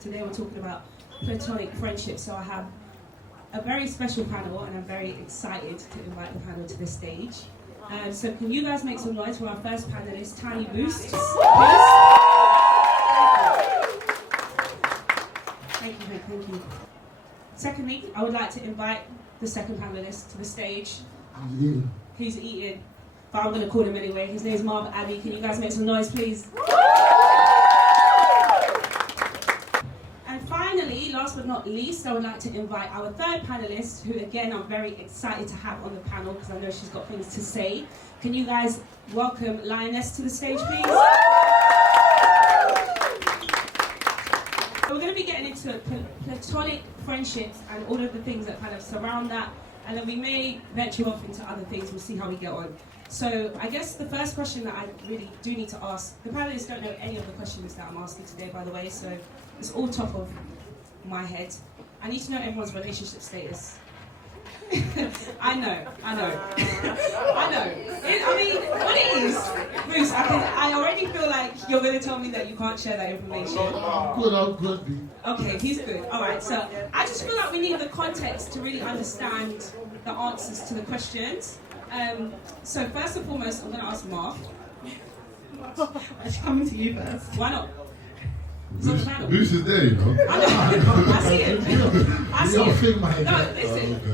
today we're talking about platonic friendship. So I have a very special panel, and I'm very excited to invite the panel to the stage. So can you guys make some noise for our first panelist, Tiny Boost? Thank you. Secondly, I would like to invite the second panelist to the stage. He's eating, but I'm going to call him anyway. His name is Marv Abbey. Can you guys make some noise, please? And finally, last but not least, I would like to invite our third panelist, who again I'm very excited to have on the panel because I know she's got things to say. Can you guys welcome Lioness to the stage, please? So we're going to be getting into platonic friendships and all of the things that kind of surround that, and then we may venture off into other things. We'll see how we get on. So I guess the first question that I really do need to ask, the panelists don't know any of the questions that I'm asking today, by the way, so it's all top of my head. I need to know everyone's relationship status. I know. I mean, what it is, Bruce, I already feel like you're going to tell me that you can't share that information. I'm good. Okay, he's good. All right, so I just feel like we need the context to really understand the answers to the questions. So first and foremost, I'm going to ask Marv. I'm coming to you first. Why not? Bruce is there, you know. I see it. No,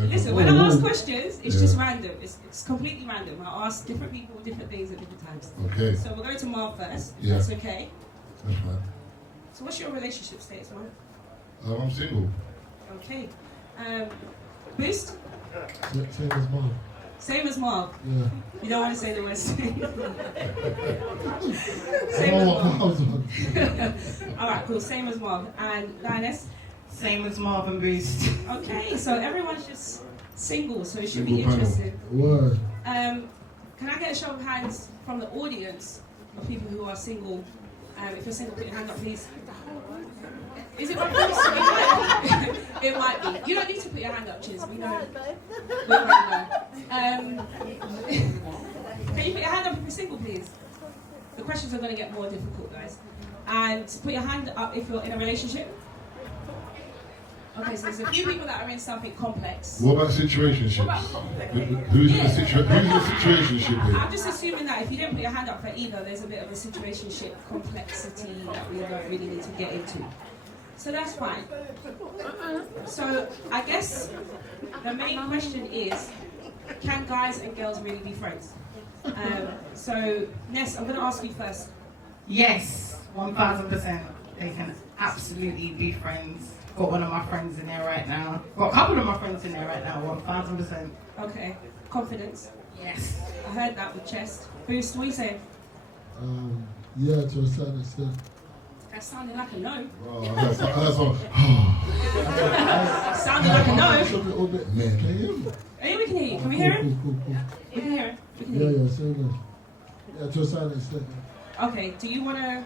listen. When I ask questions, it's just random. It's completely random. I ask different people different things at different times. Okay. So we'll go to Marv first. Yeah. That's okay. That's fine. So what's your relationship status, Marv? I'm single. Okay. Boost? Same as mine. Same as Marv? Yeah. You don't want to say the word same. Same as Marv. Alright, cool. Same as Marv. And Lioness? Same as Marv and Boost. Okay, so everyone's just single, so it should Single be interesting. Word. Can I get a show of hands from the audience of people who are single? If you're single, put your hand up, please. Is it my voice? It might be. You don't need to put your hand up, Chiz. We know. We already know. Can you put your hand up if you're single, please? The questions are going to get more difficult, guys. And put your hand up if you're in a relationship. Okay, so there's a few people that are in something complex. What about situationships? Who's in the situationship here? I'm just assuming that if you didn't put your hand up for either, there's a bit of a situationship complexity that we don't really need to get into. So that's fine. So I guess the main question is, can guys and girls really be friends? So Ness, I'm going to ask you first. Yes, 1000%. They can absolutely be friends. Got one of my friends in there right now. Got a couple of my friends in there right now, 1000%. Okay. Confidence? Yes. I heard that with chest. Boost, what are you saying? Yeah, to a certain extent. That sounded like a no. Oh, that's Sounded like a no. A little bit, man. Can you hear me? Hey, we can hear you. Can we hear it? Cool. We can hear it. We can hear it. Yeah, same as. Yeah, to a certain extent. Okay, do you want to...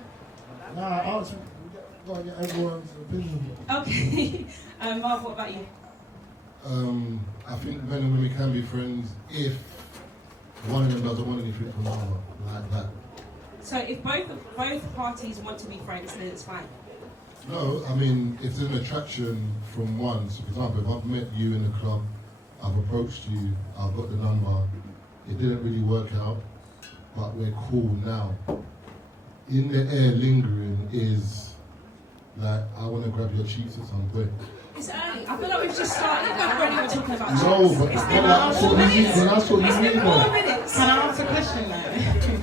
Nah, gotta get everyone's opinion. Okay. Marv, what about you? I think men and women can be friends if one of them doesn't want anything from the other, like that. So if both parties want to be friends, then it's fine. No, I mean, if there's an attraction from one, so for example, if I've met you in the club, I've approached you, I've got the number, it didn't really work out, but we're cool now. In the air lingering is like, I want to grab your cheeks at some point. It's early. I feel like we've just started and already we're talking about No, but it's that's been what like 4 you mean. minutes. That's what you It's mean. been 4 minutes. Can I ask a question now?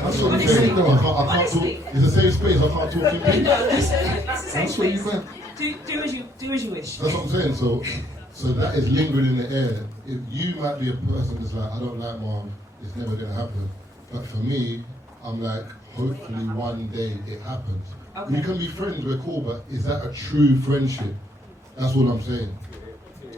That's what I'm Honestly. saying. No, I can't talk. Honestly. It's a safe space. I can't talk to you. No, it's the same That's what you space. meant. Do as you wish. That's what I'm saying. So that is lingering in the air. If you might be a person that's like, I don't like Marv, it's never gonna happen. But for me, I'm like, hopefully one day it happens. Okay. We can be friends, we're cool, but is that a true friendship? That's what I'm saying.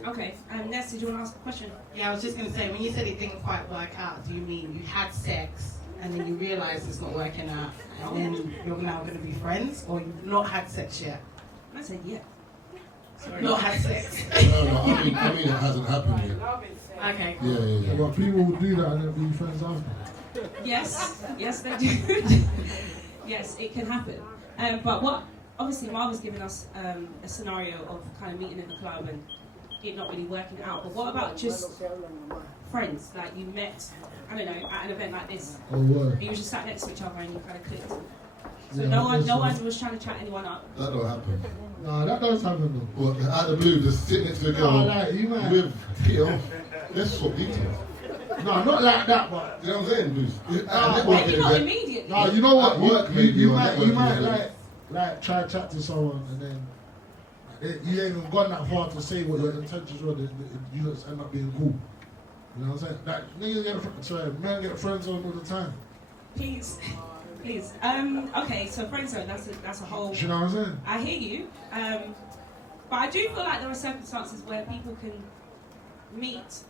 Okay. Ness, did you want to ask a question? Yeah, I was just going to say, when you said it didn't quite work out, do you mean you had sex and then you realised it's not working out and then you're now going to be friends, or you've not had sex yet? I said yeah. Sorry. Not had sex. No, I mean it hasn't happened yet. Okay. Yeah. But people will do that and then be friends after. Yes, they do. Yes, it can happen. But what obviously Marv has given us a scenario of kind of meeting in the club and it not really working out. But what about just friends? Like you met, I don't know, at an event like this. Oh, word. You were just sat next to each other and you kind of clicked. So Yeah, no one that's was trying to chat anyone up. That don't happen. Nah, that does happen though. Well, out of the blue, just sit next to a girl Nah, like, you might. with, let's swap details. No, not like that, but. You know what I'm saying, Bruce? Maybe not immediately. No, you know what? At work, you, maybe, you or might, networking you might events. like try to chat to someone and then you ain't even gone that far to say what your intentions were. You just end up being cool. You know what I'm saying? Like niggas men get friends on all the time. Please. Okay, so friend zone, that's a whole. You know what I'm saying? I hear you. But I do feel like there are circumstances where people can meet.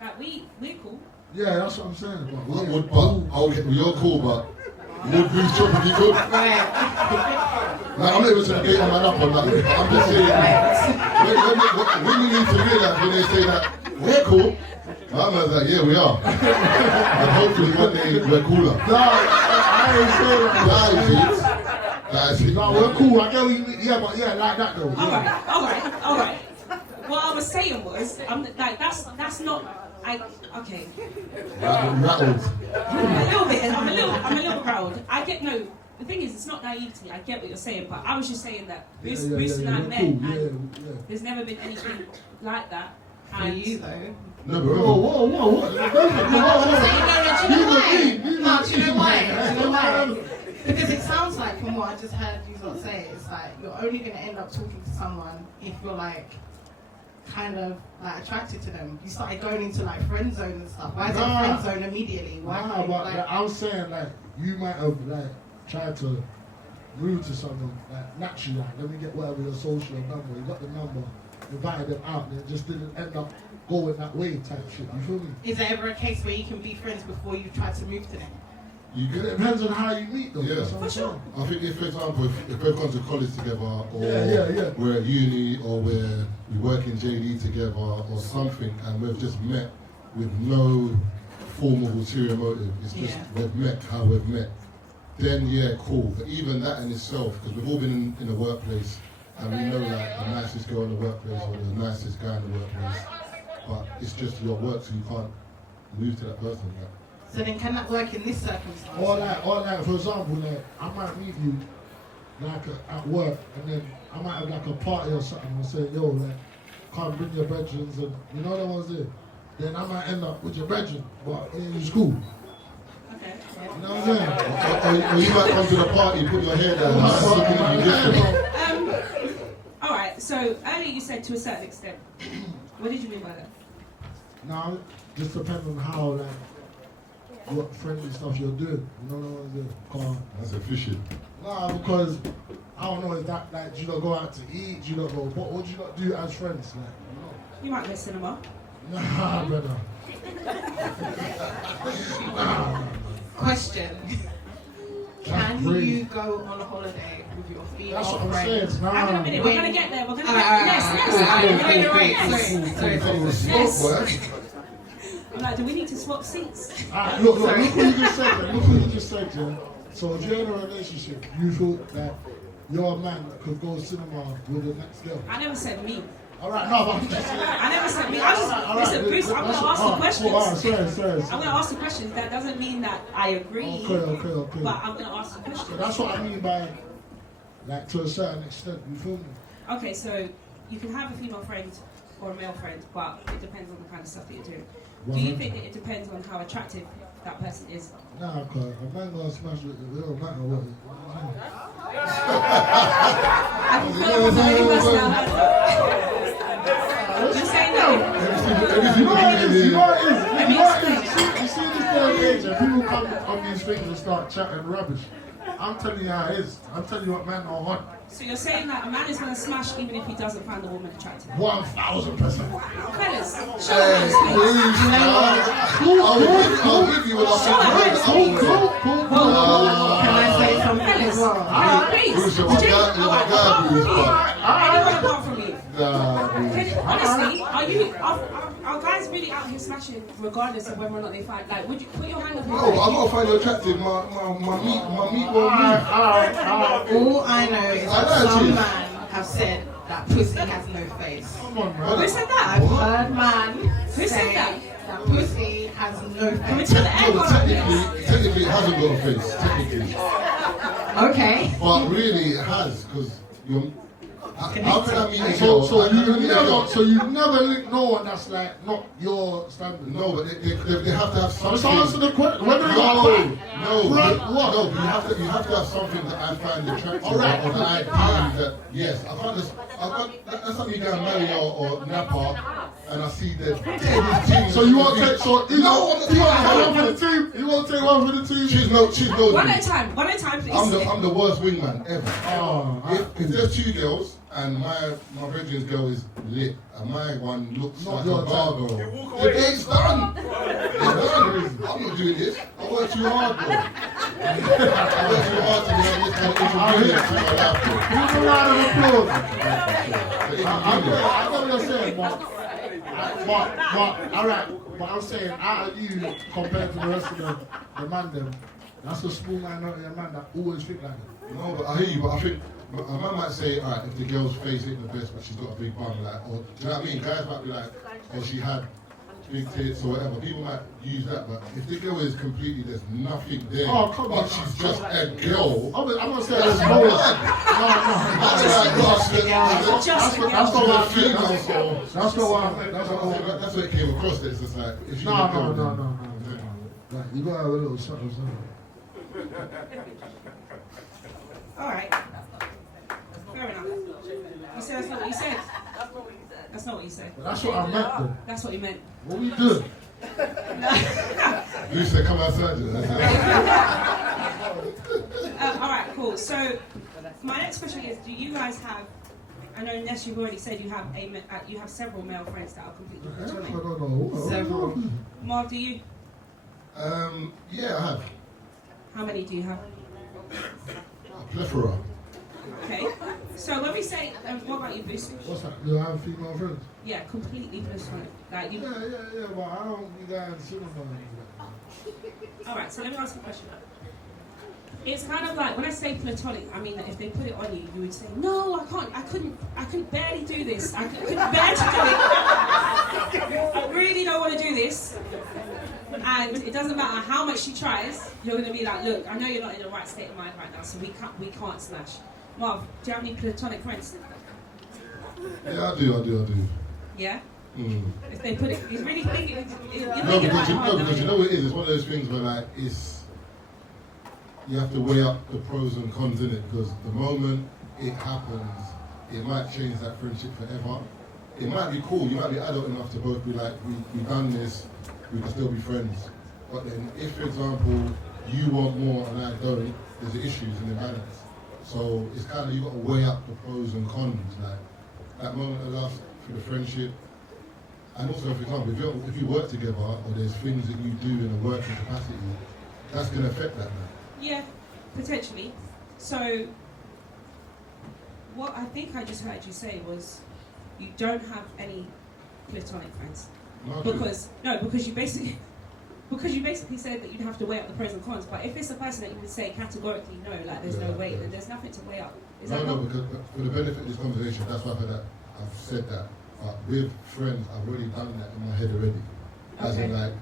Like we're cool. Yeah, that's what I'm saying. Okay, well, you're cool, but would we probably good? Right. Like, I'm not even trying to get on my lap on that. I'm just saying, when you need to realize when they say that we're cool, my man's like, yeah, we are. And hopefully one day we're cooler. No, I ain't saying that. That's it. No, we're cool. I get what you mean. Yeah, but yeah, like that though. Yeah. All right. What I was saying was, that's not. Okay. Rattled. I'm a little proud. The thing is, it's not naive to me. I get what you're saying, but I was just saying that Bruce and I met, and there's never been anything like that. For you though. No, bro. Whoa. Do you know why? Because it sounds like, from what I just heard you sort of say, it's like you're only going to end up talking to someone if you're like kind of like attracted to them. You started going into like friend zone and stuff. Why is it friend zone immediately? Why? Nah, but like, I was saying like you might have like tried to move to someone like naturally. Like, let me get whatever your social number. You got the number, invited them out, and it just didn't end up going that way type shit. You feel me? Is there ever a case where you can be friends before you try to move to them? You It get it. depends on how you meet them. Yeah. That's what I'm For sure. saying. I think if, for example, if we've gone to college together, or Yeah. we're at uni, or we work in JD together, or something, and we've just met with no formal ulterior motive, it's just we've met how we've met, then yeah, cool. But even that in itself, because we've all been in a workplace, and we know like the nicest girl in the workplace or the nicest guy in the workplace, but it's just your work, so you can't move to that person. Like. So then can that work in this circumstance? Or like, for example, like I might meet you like at work, and then I might have like a party or something, and say, yo, like, come bring your bedrooms, and you know the ones there. Then I might end up with your bedroom, but in school. Okay. You know what I'm saying? Or you might come to the party, put your hair down, and something different. All right. So earlier you said to a certain extent. What did you mean by that? Now, just depends on how like what friendly stuff you're doing. You know what I'm saying? That's efficient. Nah, because I don't know, is that like, do you not go out to eat? Do you not go, what do you not do as friends? Like, You might go to cinema. nah, brother. Question. Can Really? you go on a holiday with your female That's what I'm friends? saying. Nah. Hang on a minute. We're gonna get there. We're gonna get Yes. Sorry. I'm like, do we need to swap seats? Look what you just said. Look what you just said, yeah. So if you're in a relationship, you feel that you're a man that could go cinema with the next girl. I never said me. All right, no, but I'm just saying. I never said me. I just listen, Bruce. I'm gonna ask the questions. Sorry. I'm gonna ask the questions. That doesn't mean that I agree. Okay. But I'm gonna ask the questions. So that's what I mean by, like, to a certain extent. You feel me? Okay, so you can have a female friend or a male friend, but it depends on the kind of stuff that you're doing. Do you think that it depends on how attractive that person is? Nah, cause a man gonna smash it. It don't matter what. I can feel like I'm the only person that heard that. Just say no. You know what it is? You know what it is? You see this day and age, and people come on these things and start chatting rubbish. I'm telling you how it is. I'm telling you what men are on. So you're saying that a man is going to smash even if he doesn't find the woman attractive? 1000%. Fellas, show hands, please. I'll give you what Can I say something as well? Please. Anyone apart from you? Honestly, are our guys really out here smashing regardless of whether or not they find. Like, would you put your hand up? No, I gotta find you attractive. My meat won't move. All I know is that I know some it is. man have said that pussy has no face. Come on, man. Who said that? I've heard man Who said say that? that pussy has no Can we face. put the No, egg but on? technically it hasn't got a face. Technically. Okay. But really it has, because you're... How can I meet a So, girl? so you never link no one that's like not your standard. No, but they have to have Just something. answer the question. Whether No, you what? what? No, but you have to have something that I find attractive, All right. or that I deem that yes, I can't just. That's like me going Mario or Napa, and I see that. So you won't take. So you No, won't take one for the team. You won't take one for the team. She's no. One at a time. One at a time, please. I'm the worst wingman ever. Oh, If there's two girls and my brethren's girl is lit and my one looks Not like a your bar type. girl, the date's done. It's done. I'm not doing this. I work too hard, bro. I work too hard to be on this kind of inconvenience in my life, bro. give a round of applause. The I inconvenience. know what you're saying, but all right. But I'm saying, out of you compared to the rest of the man, them, that's a small minority of man that always think like that. No, but I hear you, but I think a man might say, alright, if the girl's face ain't the best, but she's got a big bum, like, or, do you know what I mean? Guys might be like, oh, she had big tits or whatever. People might use that, but if the girl is completely, there's nothing there, Oh, come but on. she's just a girl. I'm not saying That's there's no. bad. That's not what I think. That's That's not what I think. That's not what I think. That's what it came across. That it's just like if you No. Like, you gotta have a little something. All right. Fair enough. You said that's not what you said. That's not what you said. But that's what I meant, though. That's what you meant. What we do? You said come outside. All right, cool. So my next question is: do you guys have? I know Ness, you've already said you have several male friends that are completely I platonic. don't know. Several. Marv, do you? Yeah, I have How many do you have? a plethora. Okay. So when we say, what about you, Boost? What's that? You have female friends? Yeah, completely platonic. Like you. Yeah, but I don't be going cinema. All right. So let me ask you a question. It's kind of like when I say platonic, I mean that if they put it on you, you would say, "No, I couldn't barely do this. I couldn't bear to do it. I really don't want to do this." And it doesn't matter how much she tries, you're going to be like, "Look, I know you're not in the right state of mind right now, so we can't smash." Marv, do you have any platonic friends? Yeah, I do. Yeah. Mm. If they put it, he's really thinking. You're No, thinking because about you know what it is. It's one of those things where like you have to weigh up the pros and cons in it, because the moment it happens, it might change that friendship forever. It might be cool. You might be adult enough to both be like, we've done this. We can still be friends. But then, if for example you want more and I don't, there's issues in the balance. So it's kind of, you got to weigh up the pros and cons. Like that moment of love for the friendship. And also, for example, if you work together or there's things that you do in a working capacity, that's going to affect that, man. Yeah, potentially. So, what I think I just heard you say was, you don't have any platonic friends No, I do. because you basically said that you'd have to weigh up the pros and cons. But if it's a person that you would say categorically no, like there's no way, then there's nothing to weigh up. Is that No, not? because for the benefit of this conversation, that's why I've said that. But with friends, I've already done that in my head already. As in, Okay. like.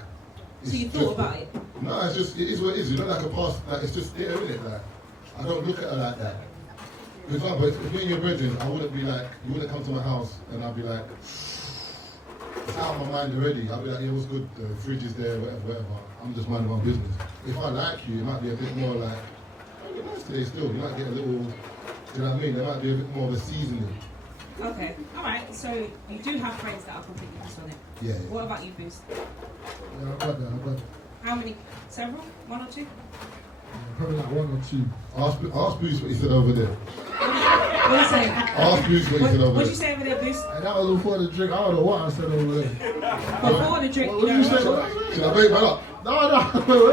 So you it's thought just- about it? No, it's just, it is what it is. You know, like a past, like, it's just there, isn't it? Like, I don't look at her like that. For example, if me and your brethren, I wouldn't be like, you wouldn't come to my house and I'd be like, it's out of my mind already. I'd be like, yeah, what's good? The fridge is there, whatever. I'm just minding my business. If I like you, it might be a bit more like, oh, you're nice today still. You might get a little, do you know what I mean? There might be a bit more of a seasoning. Okay, all right. So you do have friends that are completely platonic. Yeah. What about you, Boost? Yeah, I got that. How many? Several? One or two? Yeah, probably like one or two. Ask Bruce what he said over there. What are you saying? Ask Bruce what he said over What'd you there. say over there, Boost? And that was before the drink. I don't know what I said over there. Before the drink. What did you say? What did I say? Should I wake man up? No.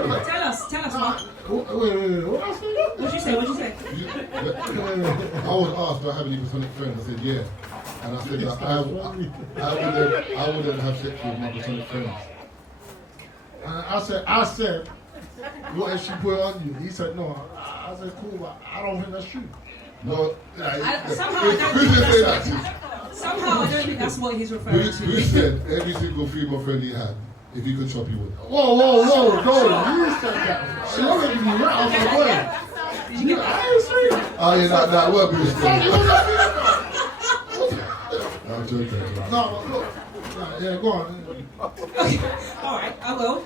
Wait. Tell us, Mark. Wait. What did I say? What'd you say? I was asked, do I have any platonic friends? I said, yeah. and I said that I wouldn't have sex with my platonic friends. And I said, what if she put it on you? He said, no. I said, cool, but I don't think that's true. No, Somehow I don't who think just say that's that? Somehow I don't think that's what he's referring Who to. said every single female friend he had, if he could chop, he would? Whoa, no, you said that. You're making me right off my word. Did you get that? I ain't saying Oh yeah, that word be that. I'm joking. No, look. Yeah, go on. Okay. All right, I will.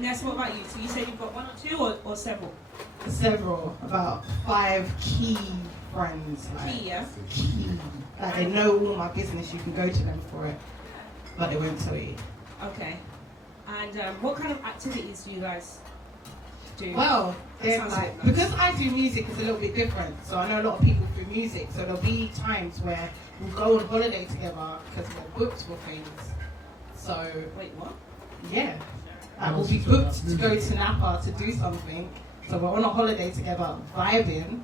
Ness, what about you? So you said you've got one or two or several? Several, about 5 key friends. Key, yeah? Key. Like they know all my business, you can go to them for it, but they won't tell you. Okay. And what kind of activities do you guys do? Well, they're sounds like, nice. because I do music, it's a little bit different. So I know a lot of people through music. So there'll be times where we'll go on holiday together because we're booked for things. So, Wait, what? yeah. Like we'll be booked to go to Napa to do something. So we're on a holiday together, vibing.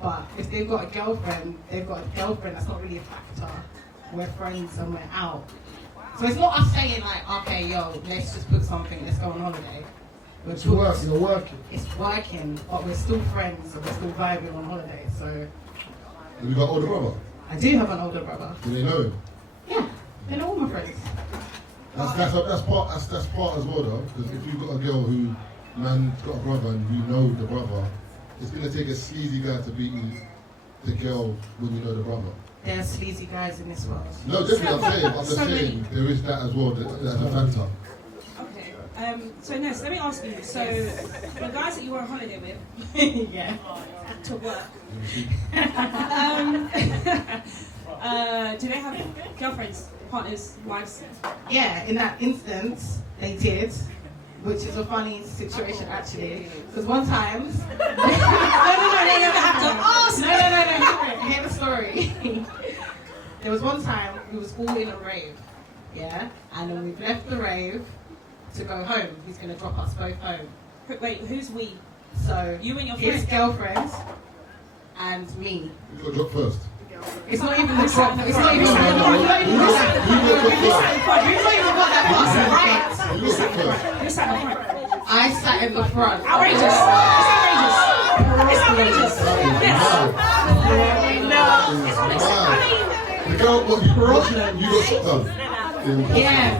But if they've got a girlfriend, they've got a girlfriend. That's not really a factor. We're friends and we're out. So it's not us saying like, okay, yo, let's just book something, let's go on holiday. We're It's work, booked. you're working. It's working, but we're still friends and we're still vibing on holiday. So Have you got older brother? I do have an older brother. Do they know him? Yeah, they know all my friends. That's part as well though, because if you've got a girl who man's got a brother and you know the brother, it's gonna take a sleazy guy to beat the girl when you know the brother. There are sleazy guys in this world. No, definitely. I'm just saying there is that as well. That's a factor. Okay. So Ness, let me ask you. So the guys that you were on holiday with Yeah. to work, do they have girlfriends, partners, wives? Yeah, in that instance, they did, which is a funny situation actually. Because one time, no, they never have to ask. No, hear the story. There was one time we was all in a rave, yeah, and then we've left the rave to go home. He's gonna drop us both home. Wait, who's we? So You and your his friend? girlfriend and me. You got drop first. It's not even the drop. It's not even. No, no, no. We've not even You got that far. You got drop first. Who sat in the front? I sat in the front. Outrageous. It's outrageous. It's outrageous. Yes. Wow. The girl, what you got shot down? Yeah.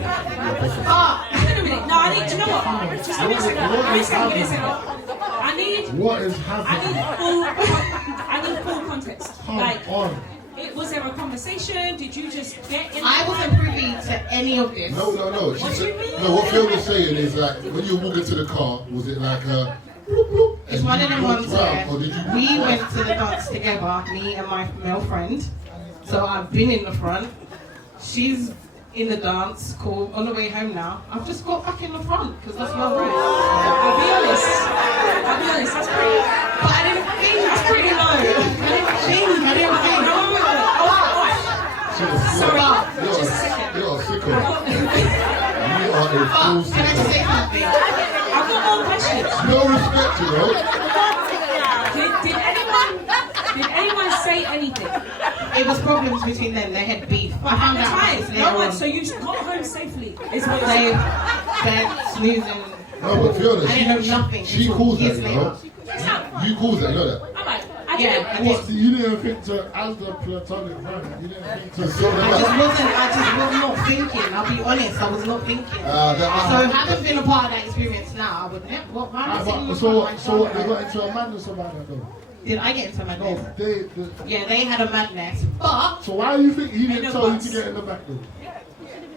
Wait a minute. No, I need. Do you know what? Just give me a second. Give me a second. I need. What is happening? I need full context. Come Like, on. was there a conversation? Did you just get in? I wasn't privy to any of this. No. What do you mean? No, what Fiona's saying is like when you walk into the car, was it like a bloop, bloop, It's and one you of them walked ones where round, or did you? we went to the dance together, me and my male friend. So I've been in the front. She's in the dance. Cool. On the way home now, I've just got back in the front because that's my right. I'll be honest. That's pretty. But I didn't think that's pretty low. I didn't think. No. Sorry. Just a second. You're a sicko. You are a fool. Can I just say something? I've got more questions. No respect, you know. Did anyone say anything? It was problems between them. They had beef. I At found the out time, later no one. on. So you got home safely. Is what They're snoozing. No, but Fiona, I didn't know nothing she until calls that, years you later. know. You calls that, you know that. I'm like, I Yeah, didn't. I did. What, so you didn't think to, as the platonic friend, you didn't think to So I just was not thinking. I'll be honest, I was not thinking. So having been a part of that experience now, I would never. Why am I sitting in the front? So what, they got into a madness about that though? Did I get into madness? No, Yeah, they had a madness, but so why do you think he didn't know tell you what's- to get in the back though?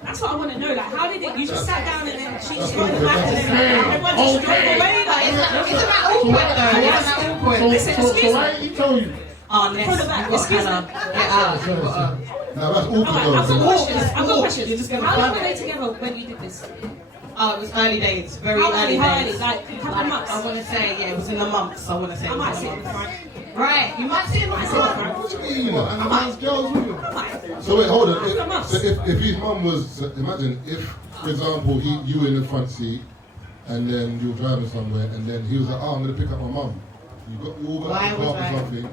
That's what I want to know. Like, how did it? You just sat down and then she That's got the good. back and then everyone just drove away. like, Like, isn't that awkward though? Isn't that awkward? Listen, excuse So why me. didn't he tell you? Oh, Ness, Put it back. you got Excuse kinda me. get out. You gotta- Now that's awkward Alright, I've got though. questions. I've got You're questions. just gonna How long flood were it. they together when you did this? Oh, it was early days, very How early early? days. Like a couple months. I want to say, yeah, it was in the months. I want to say. I it might was in sit the in the months. front. Right, you might sit in the I sit in the front. front. What do you mean? And the man's girls with him. I might. So wait, hold on. Couple of months. So if his mum was, so imagine if, for example, you were in the front seat, and then you were driving somewhere, and then he was like, "Oh, I'm gonna pick up my mum." You all got Why in the was car or I? something.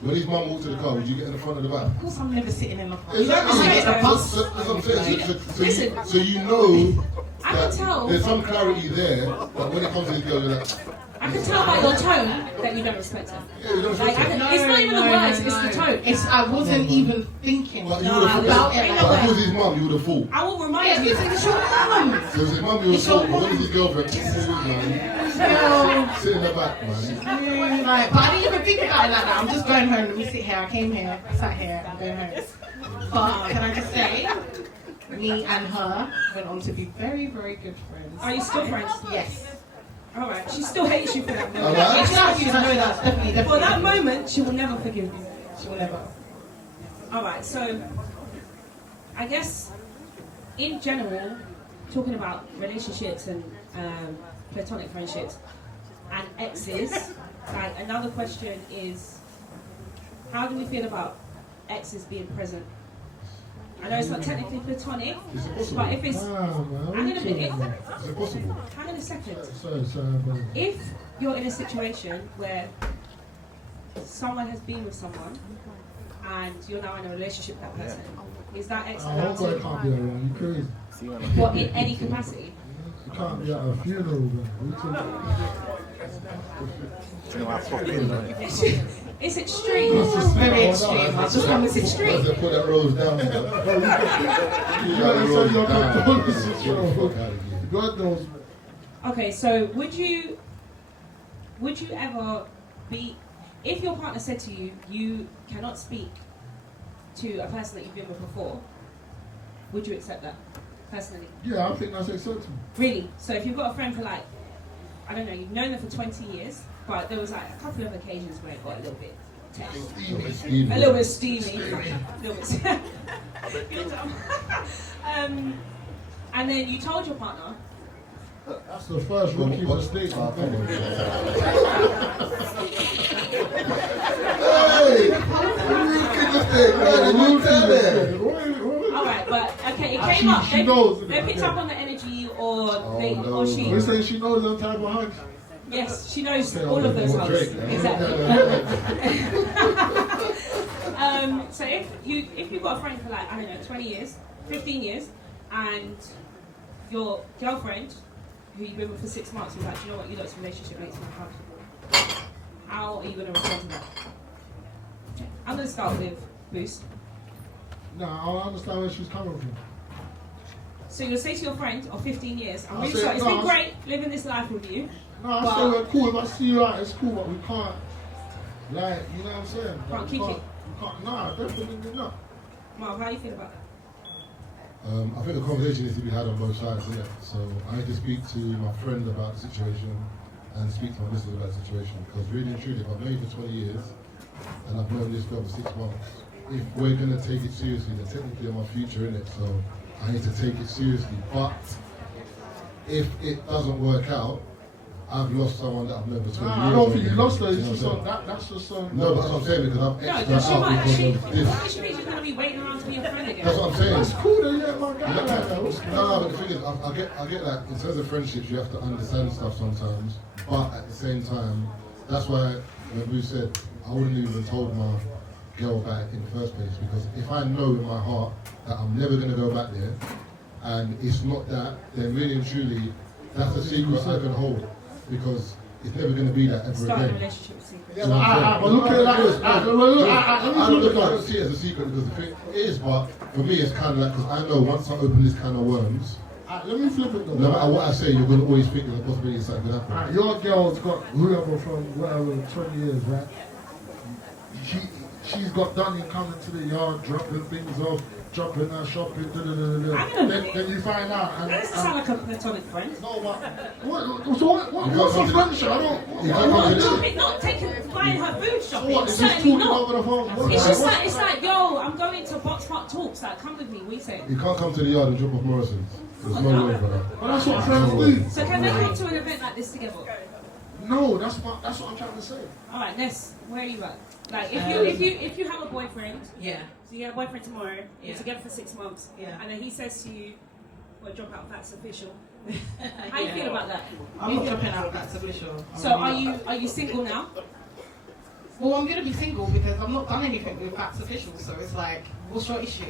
When his mum walked to the car, would you get in the front of the back? Of course, I'm never sitting in the car. Exactly. I'm get the bus. That's what I'm saying. Listen. So you know I that can tell. there's some clarity there, but when it comes to this girl, you're like, I can tell by your tone that you don't respect her. yeah, you don't Like, respect her. it's not even the words, it's the tone. I wasn't even thinking But you about would it have like But if it was that. his mum, you would have thought. I will Yeah, remind you. it's your mum. So if his mum, you would have thought. But when is his girlfriend? Sit in the back, man. Like, but I didn't even think about it like that. I'm just going home. Let me sit here. I came here, sat here, I'm going home. But can I just say, me and her went on to be very, very good friends. Are you still friends? Yes. Alright, she still hates you for that moment. Alright. If she loves you, I know that's definitely. For that moment, she will never forgive you. She will never. Alright, so I guess in general, talking about relationships and platonic friendships and exes, like another question is, how do we feel about exes being present? I know it's not technically platonic, Is it possible? but if it's... Nah, man. What Hang you on a minute. talking about? Is it possible? Hang on a second. Sorry, brother. If you're in a situation where someone has been with someone and you're now in a relationship with that person, is that ex I allowed hope I to, can't be around. You crazy? what, in any capacity? You can't be at a funeral, man. What you talking about? It's extreme. Very extreme. I just want It's extreme. Let's put that rose down. You gotta say your condolences, bro. God knows, man. Okay, so would you ever be, if your partner said to you, you cannot speak to a person that you've been with before, would you accept that, personally? Yeah, I think that's acceptable. Really? So if you've got a friend for like, I don't know, you've known them for 20 years, but there was like a couple of occasions where it got a little bit tense. A little bit steamy. A little bit and then you told your partner, That's the first rookie mistake. alright, but okay, it came up. She knows. They picked up on the energy or no. or she. We say she knows them type of hugs. Yes, she knows all of those hugs. Exactly. So if you've got a friend for like, I don't know, 20 years, 15 years, and your girlfriend, who you've been with for 6 months, is like, do you know what, you know, this relationship makes me uncomfortable. How are you going to respond to that? I'm going to start with Boost. No, I don't understand where she's coming from. So you'll say to your friend of 15 years, I'm I'll really say, sorry, it's no, been I'll- great living this life with you. No, I But- say we're cool. If I see you out, it's cool, but we can't. Like, you know what I'm saying? Like, Can't we kick can't, it. we can't. Nah, definitely not. Marv, how do you feel about that? I think the conversation needs to be had on both sides, isn't it? So I need to speak to my friend about the situation and speak to my missus about the situation. Because really and truly, if I've known you for 20 years and I've known this girl for 6 months, if we're going to take it seriously, then technically I'm my future in it. So I need to take it seriously. But if it doesn't work out, I've lost someone that I've known for 20 years. Nah, I don't think you lost her. You It's know just what I'm on saying? that's just on. No, but that's what I'm saying, because I'm No, extra because she out might because actually, of this. she means she's going to be waiting around to be your friend again. That's what I'm saying. That's cool. Then yeah, my guy. Like that. What's No, but the thing is, I get that in terms of friendships, you have to understand stuff sometimes. But at the same time, that's why when Boo said, I wouldn't even told my girl about it in the first place. Because if I know in my heart that I'm never going to go back there, and it's not that, then really and truly, that's a secret I can hold. Because it's never going to be that ever Start a again. relationship with secret. Yeah, but look at it like this. I don't see it as a secret because the thing is, but for me it's kind of like, because I know once I open this can of worms, Let me flip it though. no matter what I say, you're going to always think there's a possibility something could happen. Alright, your girl's got whoever from whatever 20 years, right? She's got Donnie coming to the yard, dropping things off, dropping her shopping, then you find out. And, That doesn't sound like a platonic friend. no, but what's a friendship? I don't. You can't come to No, this. it's not taking, buying her food So shopping. what? It's just Certainly talking not. over the phone. It's just like, it's like, yo, I'm going to Boxpark Talks. Like, come with me. What are you saying? You can't come to the yard and drop off Morrison's. There's no way, brother. But that's what friends do. So can they come to an event like this together? No, that's what I'm trying to say. All right, Ness, where are you at? Like, if you have a boyfriend, Yeah. so you have a boyfriend tomorrow, you're Yeah. together for 6 months, Yeah. and then he says to you, "Well, drop out. That's official." How you feel about that? I'm not dropping out. That's official. So are you single now? Well, I'm gonna be single because I've not done anything with Facts Official, so it's like, what's your issue?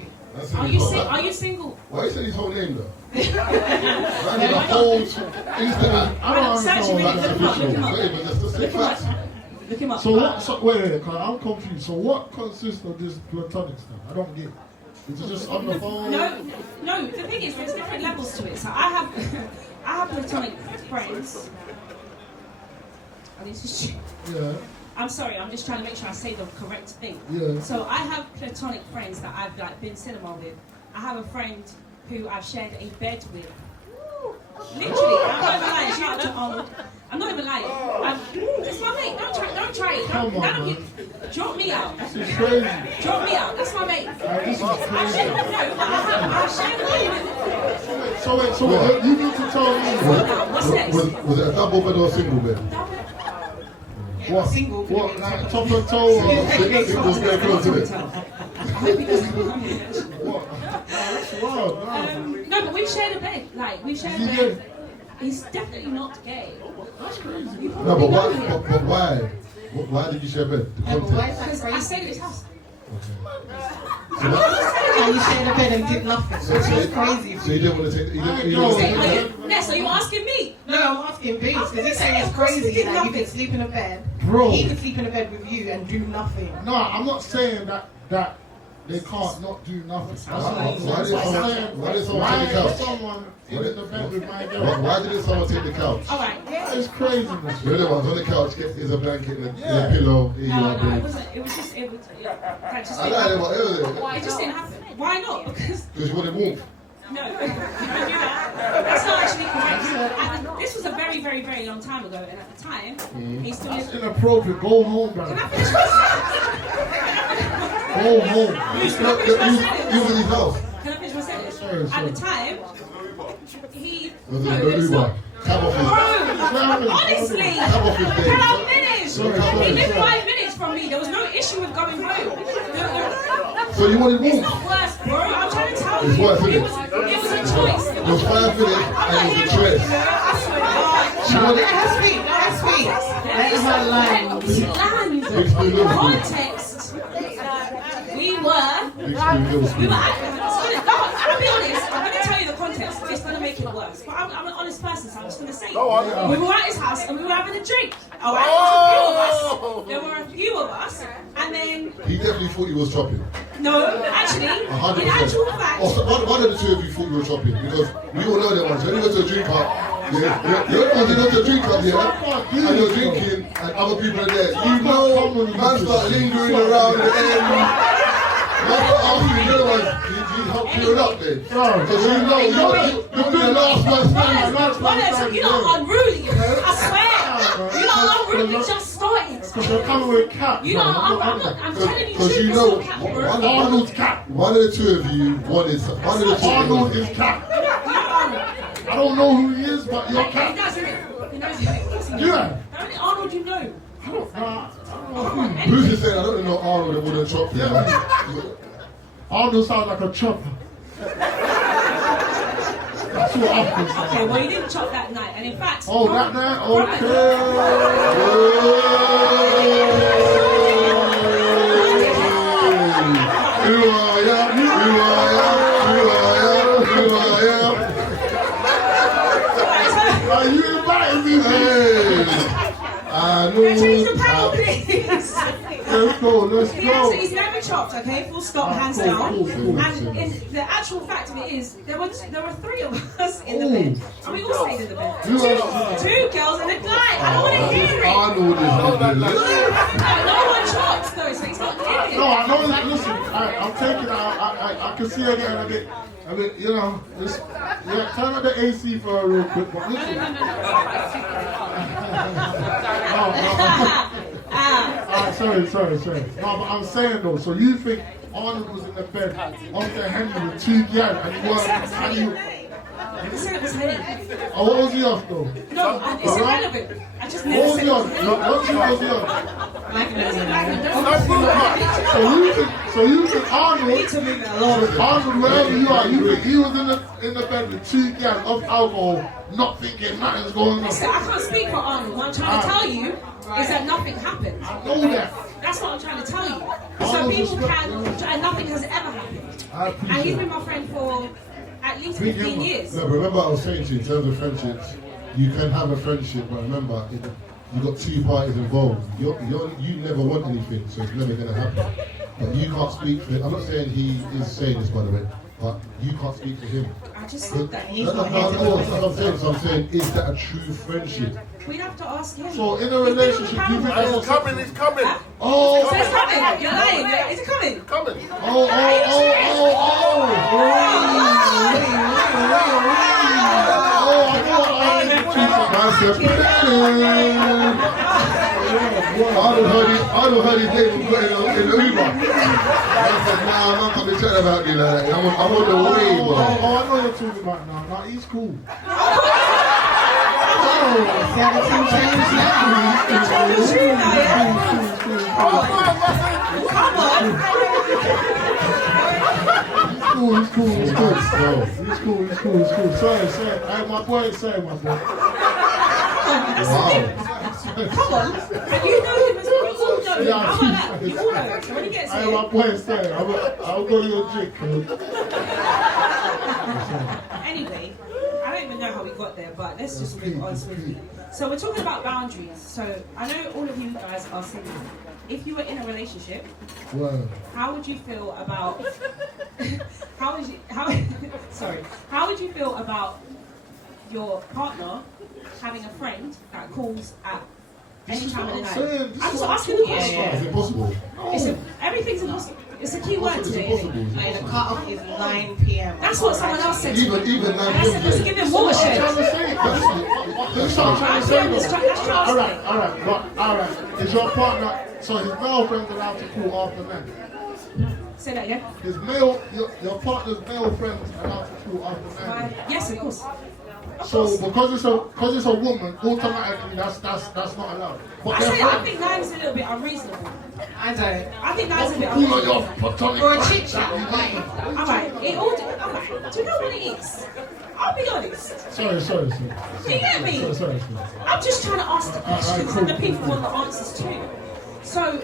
Are you single? Why you say his whole name though? The whole instead of Search him, Facts look him up, look him up. Official. Not even just to say facts. Look him up. So what? So, wait, I'm confused. So what consists of this platonic stuff? I don't get it. Is it just on the phone? No. The thing is, there's different levels to it. So I have platonic friends. Oh, this is shit. Yeah. I'm sorry, I'm just trying to make sure I say the correct thing. Yeah. So I have platonic friends that I've like been cinema with. I have a friend who I've shared a bed with. Literally, I'm not even lying. Shout out to Arnold. I'm not even lying. It's my mate. Don't try it. Come on, None of man. you. Drop me out. This is crazy. Drop me out. That's my mate. This is I've crazy. shared no, but I've shared a bed with. So wait, you need to tell me What's next? Was it a double bed or a single bed? what? Single. What? Like top and toe? Single's very close to it. I hope he doesn't. What? That's wild. No, but we've shared a bed. Like, we've shared a Is he bed. gay? He's definitely not gay. That's crazy. You No, probably but know why? him. But why? Why did you share bed? The Yeah, but why context. is that Because I crazy? stayed at his house. And you shared a bed and did nothing. That's crazy. So you didn't want to take. You didn't No. want to Say, take are the you, Ness, are you asking me? No, I'm asking Vince because he's saying it's crazy that you could sleep in a bed. Bro. He could sleep in a bed with you and do nothing. No, I'm not saying that they can't not do nothing. That's what I'm Why saying. did someone Why take the couch? is someone in the bed with my girl? Why didn't someone take the couch? All right. That is crazy, man. You're the ones on the couch, get is a blanket and a Yeah. pillow, here you No, are, it babe. wasn't. It was just. That just I didn't like it, happen. but it It just didn't happen. Why not? Because because you wanted warmth. no, you don't do that. That's not actually correct. And this was a very, very, very long time ago, and at the time, he still That's lived. inappropriate. Go home, Can I brother. finish my Go home. You was in his house. Can I finish my sentence? Sorry. At the time, he. Was No, it it's Uber? not. Cab off his. Bro, honestly, Cab off his can day. I finish? Sorry, He lived sorry. 5 minutes from me. There was no issue with going home. So you wanted It's warmth. not worse, bro. I'm trying to tell It's you. worse, It isn't was it? a choice. It was 5 minutes and it was a choice. I swear to God. She wanted. Let her speak. Let her speak. Let her land. Big spoon little spoon. Context. We were. Big spoon little We spoon. were. I'll be honest. I'm going to tell you the context. It's going to make it worse. But I'm an honest person, so I'm just going to say it. We were at his house and we were having a drink. All right. There were a few of us. And then, He definitely thought he was chopping. no, actually, 100%. in actual fact, One of the two of you thought you were chopping because we all know that one. So when you go to a drink club, you're the ones who go to a drink club, yeah, and you're drinking and other people are there. You know, man start lingering around the end. Man start asking the other ones, you help clear it up then. Because you know, you're the last man standing. you know, unruly. I swear. You know, unruly. We just started. Because you're coming with cat. You know, bro. I'm telling you, Because you truth, know, it's not cat, bro. Arnold's cat. one of the two of you wanted, one of the two of Arnold you is cat. You know Arnold. I don't know who he is, but you're He cat. does, innit? He knows it. Of course he knows. Yeah. How many Arnold you know? I don't know. Come on, Bruce is saying, I don't know Arnold that wouldn't chop you. Arnold sounds like a chopper. That's what I'm Okay, saying. well, he didn't chop that night, and in fact. Oh, that night? Are you inviting me? Change the panel, please. Let's go, let's go. He's never chopped, okay? Full stop, hands cool, down. cool. And the actual fact of it is, there were 3 of us in the bed, and we all stayed in the bed. You Two are- girls and a guy. I don't want to hear it. Arnold is No one chopped though, so he's not in it. No, I know that. Listen, I'm taking it. I can see again a bit, you know, just, yeah, turn on the AC for a real quick. But listen. Alright, sorry. No, but I'm saying though, so you think Arnold was in the bed off the Henry with 2 guys and you weren't, and you, I said it was Henny. oh, what was he off though? No, it's irrelevant. I just What never was said he it on? was Henny. What team was he on? So you think Arnold? need to move it along. Arnold, wherever you are, you think he was in the bed with 2 gals of alcohol, not thinking nothing's going on. Listen, I can't speak for Arnold. What I'm trying to tell you is that nothing happened. I know that. That's what I'm trying to tell you. So Arnold's people respect, and nothing has ever happened. I And he's appreciate been it. my friend for at least 15 years. No, but remember I was saying to you, in terms of friendships, you can have a friendship, but remember, you got 2 parties involved. You never want anything, so it's never going to happen. But you can't speak for him. I'm not saying he is saying this, by the way, but you can't speak for him. I just said that. No, that's what I'm saying. So I'm saying, is that a true friendship? We'd have to ask him. So in a relationship, you think It's coming, it's coming. oh, So it's coming. You're lying. Is it coming? Coming. oh. I don't heard his name was in the Uber. I said, nah, I'm not going to chat about you like that. I'm on the way, bro. I know what you're talking about now. Nah, he's cool. He's cool. Sorry. My boy. Come on. And you know him as well. You all know him. Yeah, How about that? You all know him. So when he gets here. My boy say, I'll go to your drink. Anyway, I don't even know how we got there, but let's just move on swiftly. So we're talking about boundaries. So I know all of you guys are single. If you were in a relationship, Well, how would you feel about how would you feel about your partner having a friend that calls at any time of the night? I'm just asking the question. Is it possible? Everything's impossible. It's a key word It's today. impossible. Isn't it? The cut-off is 9 p.m. That's what someone else said to me. Even And I said, let's give him watershed. That's Alright. Is your partner, so his male friend's allowed to call after men? Say that again. Your partner's male friend's allowed to call after men? Yes, of course. So because it's a woman, automatically that's not allowed. But I think 9 is a little bit unreasonable. I don't. I think 9 is a bit Who are unreasonable. your platonic For a friends? chit chat, Alright, do you know what it is? I'll be honest. Sorry. Do you get me? Sorry. I'm just trying to ask the questions cool. and the people want the answers too. So,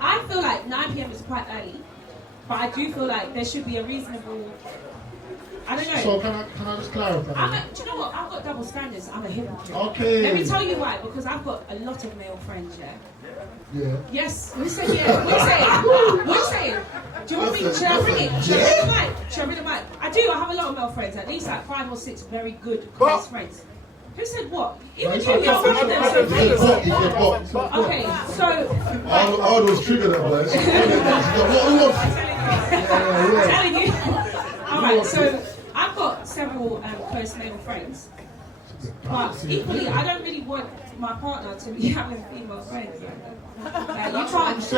I feel like 9 p.m. is quite early, but I do feel like there should be a reasonable. I don't know. So can I just clarify? Do you know what? I've got double standards. I'm a hypocrite. Okay. Let me tell you why. Because I've got a lot of male friends. Yeah. Yes. Who said yeah? What are you saying? Do you want me? Should I bring it? Should I bring the mic? I do. I have a lot of male friends. At least like 5 or 6 very good close friends. Who said what? Even you, you're one of them. So please. Okay. So. I was triggered at I'm telling you. Alright, so I've got several close male friends, but equally I don't really want my partner to be having female friends. You can't.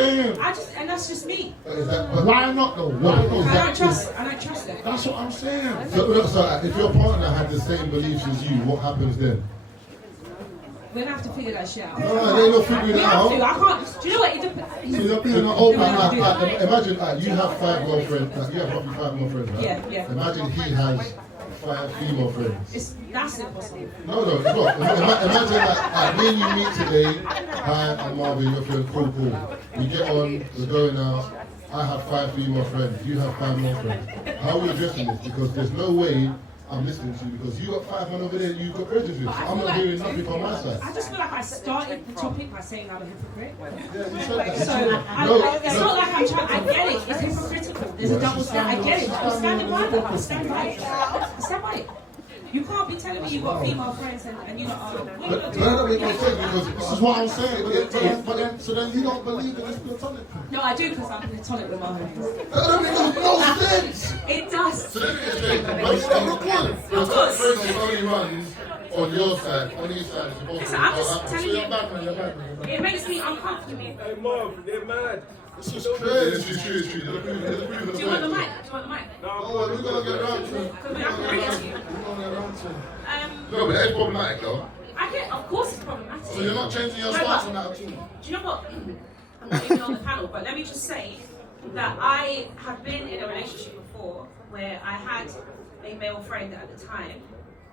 And that's just me. Why not though? I don't trust them. That's what I'm saying. So if your partner had the same beliefs as you, what happens then? We're gonna have to figure that shit out. No, they're not figuring We it have out. to. I can't. Do you know what? It depends. So you're being open. Imagine you have 5 male friends. You have roughly 5 male friends, right? Yeah. Imagine he has 5 female friends. That's impossible. No, it's not. Imagine that me and you meet today. Hi, I'm Marvin. You're feeling cool. We get on. We're going out. I have 5 female friends. You have 5 male friends. How are we addressing this? Because there's no way I'm listening to you because you got 5 men over there and you got urges with. So I'm not hearing nothing on my side. I just feel like I started the topic by saying I'm a hypocrite. Yeah, you said that. So it's not like I'm trying. I get it. It's hypocritical. There's a double standard. I get it. I'm standing by that. I stand by it. You can't be telling me you got female friends and you got. But that makes no sense because This is what I'm saying. But then you don't believe in this platonic thing. No, I do because I'm platonic with my homies. that makes no sense. It does. So let me explain. Of course. Only runs on your side. On your side is supposed Listen, I'm just telling You're you. bad, man. You're bad, man. You're bad. It makes me uncomfortable. Hey, Marv, they're mad. This is crazy. It's true. Do you want the mic? Oh, we're gonna get around to it. Because I can bring it to you. We're gonna get around to it. No, but that's problematic though. I get. Of course, it's problematic. So you're not changing your stance on that at all? Do you know what? even on the panel, but let me just say that I have been in a relationship before where I had a male friend at the time,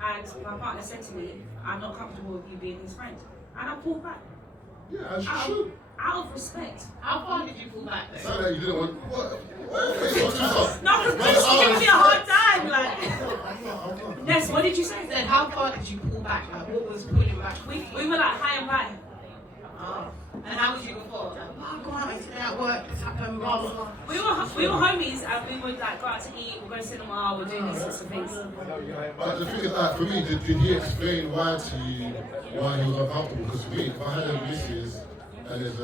and my partner said to me, I'm not comfortable with you being his friend. And I pulled back. Yeah, as you should. Out of respect. How far did you pull back then? So that you didn't want. What? No, because Chris giving me a hard time. Like, yes, what did you say? Then how far did you pull back? Like, what was pulling back? We were like high and by. Oh. And how was you before? Like, oh, go out today at work, this happened, blah, blah, blah. We were homies and we would like go out to eat, we'll go to cinema, we'll do these sorts of things. But the thing is that for me, did he explain why to you why he was uncomfortable? Because for me, if I had a missus and there's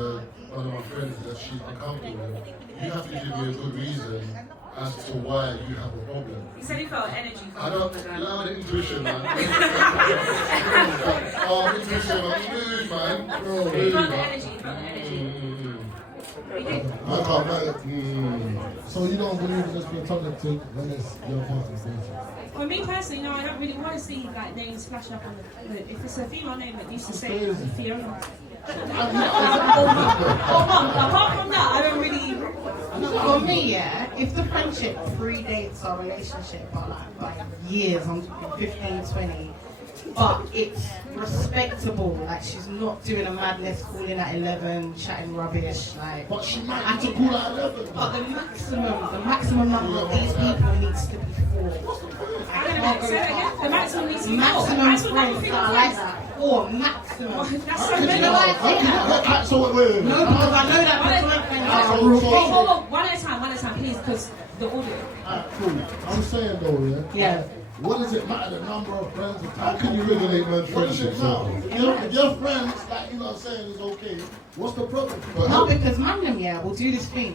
one of my friends that she's uncomfortable with, you have to give me a good reason as to why you have a problem. He said he felt energy. I don't know the intuition, man. Intuition, man. Move, man. He felt the energy, he felt the energy. He did. I can't, So you don't believe in this platonic thing when it's your partner's nature? For me personally, no, I don't really want to see like names flashing up on the. If it's a female name that used to say Fiona. Apart from that, I don't really. For me, yeah, if the friendship predates our relationship by years, I'm talking 15, 20, but it's respectable, like she's not doing a madness, calling at 11, chatting rubbish, like. But she might have to call at 11. But the maximum number of these people needs to be 4. I can't go Say that again. The maximum needs to be maximum maximum friends number that are like that. 4 maximum. That's so Do you many. know why I say that? So wait. No, because I know that platonic friends are Whoa, one at a time, please, because the audio. Alright, cool. I'm saying though, Yeah. what does it matter, the number of friends? How can you regulate man's What does it friendship? matter? If your friends, like you know what I'm saying, is okay, what's the problem? No, because Magnum, will do this thing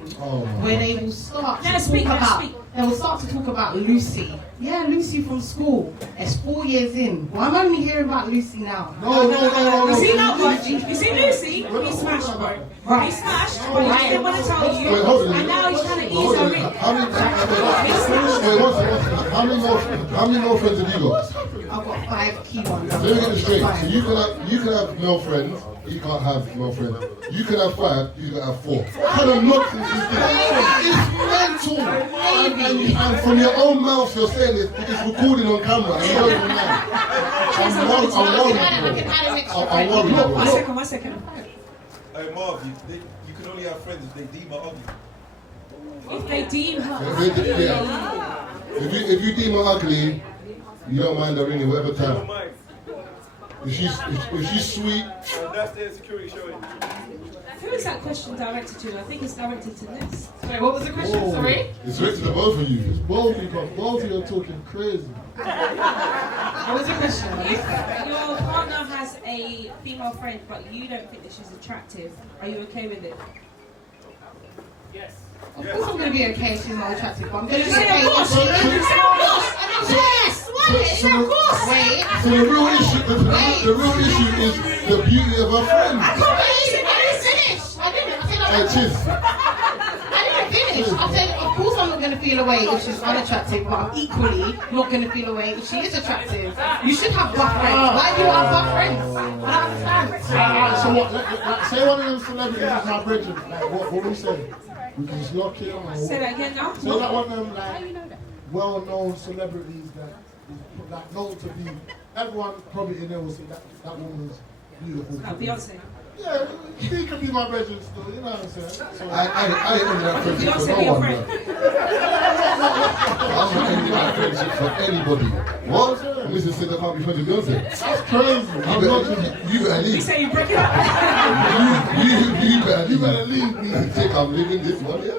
where they will start to Let's talk speak, let's about. speak. They will start to talk about Lucy. Yeah, Lucy from school. It's 4 years in. Well, I'm only hearing about Lucy now. No. You see that one? You see Lucy? He smashed, bro. Right. He smashed, but he didn't want to tell you. Wait, hold on. And now he's trying to ease her in. How many more friends have you got? I've got 5 key ones. Let me get this straight. So you can have male friends, you can't have male friends. You can have 5, you can have 4. What kind of nonsense is this? It's mental. And from your own mouth you're saying it, it's recording on camera. And you don't even know. I'm worried, I can add an extra friend. One second. Hey Marv, you can only have friends if they deem her ugly. If they deem her. If you deem her ugly, you don't mind her ringing whatever Never time. mind. If she's sweet, And that's the insecurity showing. Who is that question directed to? I think it's directed to this. Wait, what was the question? Sorry? it's directed to both of you. Both of you are talking crazy. What was the question? If your partner has a female friend, but you don't think that she's attractive, are you okay with it? Of course I'm going to be okay if she's not attractive, but I'm going to be Say okay of course. if she Say of course. Yes! What? Of course! Wait. So the real issue is the beauty of her friend. I didn't finish. I didn't finish. I said, of course I'm not going to feel away if she's unattractive, but I'm equally not going to feel away if she is attractive. You should have buff friends. Why do you have buff friends? I don't understand. So what? Say one of them celebrities is my bridging. Like what we say? We can just lock in or Say that again now. So like one of them well-known celebrities that is like known to be. Everyone probably in there will say that woman is beautiful. Like Beyonce. Yeah, he could be my bridging still. You know what I'm saying? So, I ain't in that friendship for Beyonce, no be your one, friend. bro. I'm not in that friendship for anybody. What? Mr. said I can't be friends with Beyonce. that's crazy. You better You leave. say you break it up. You better leave me. Think I'm living this one. No,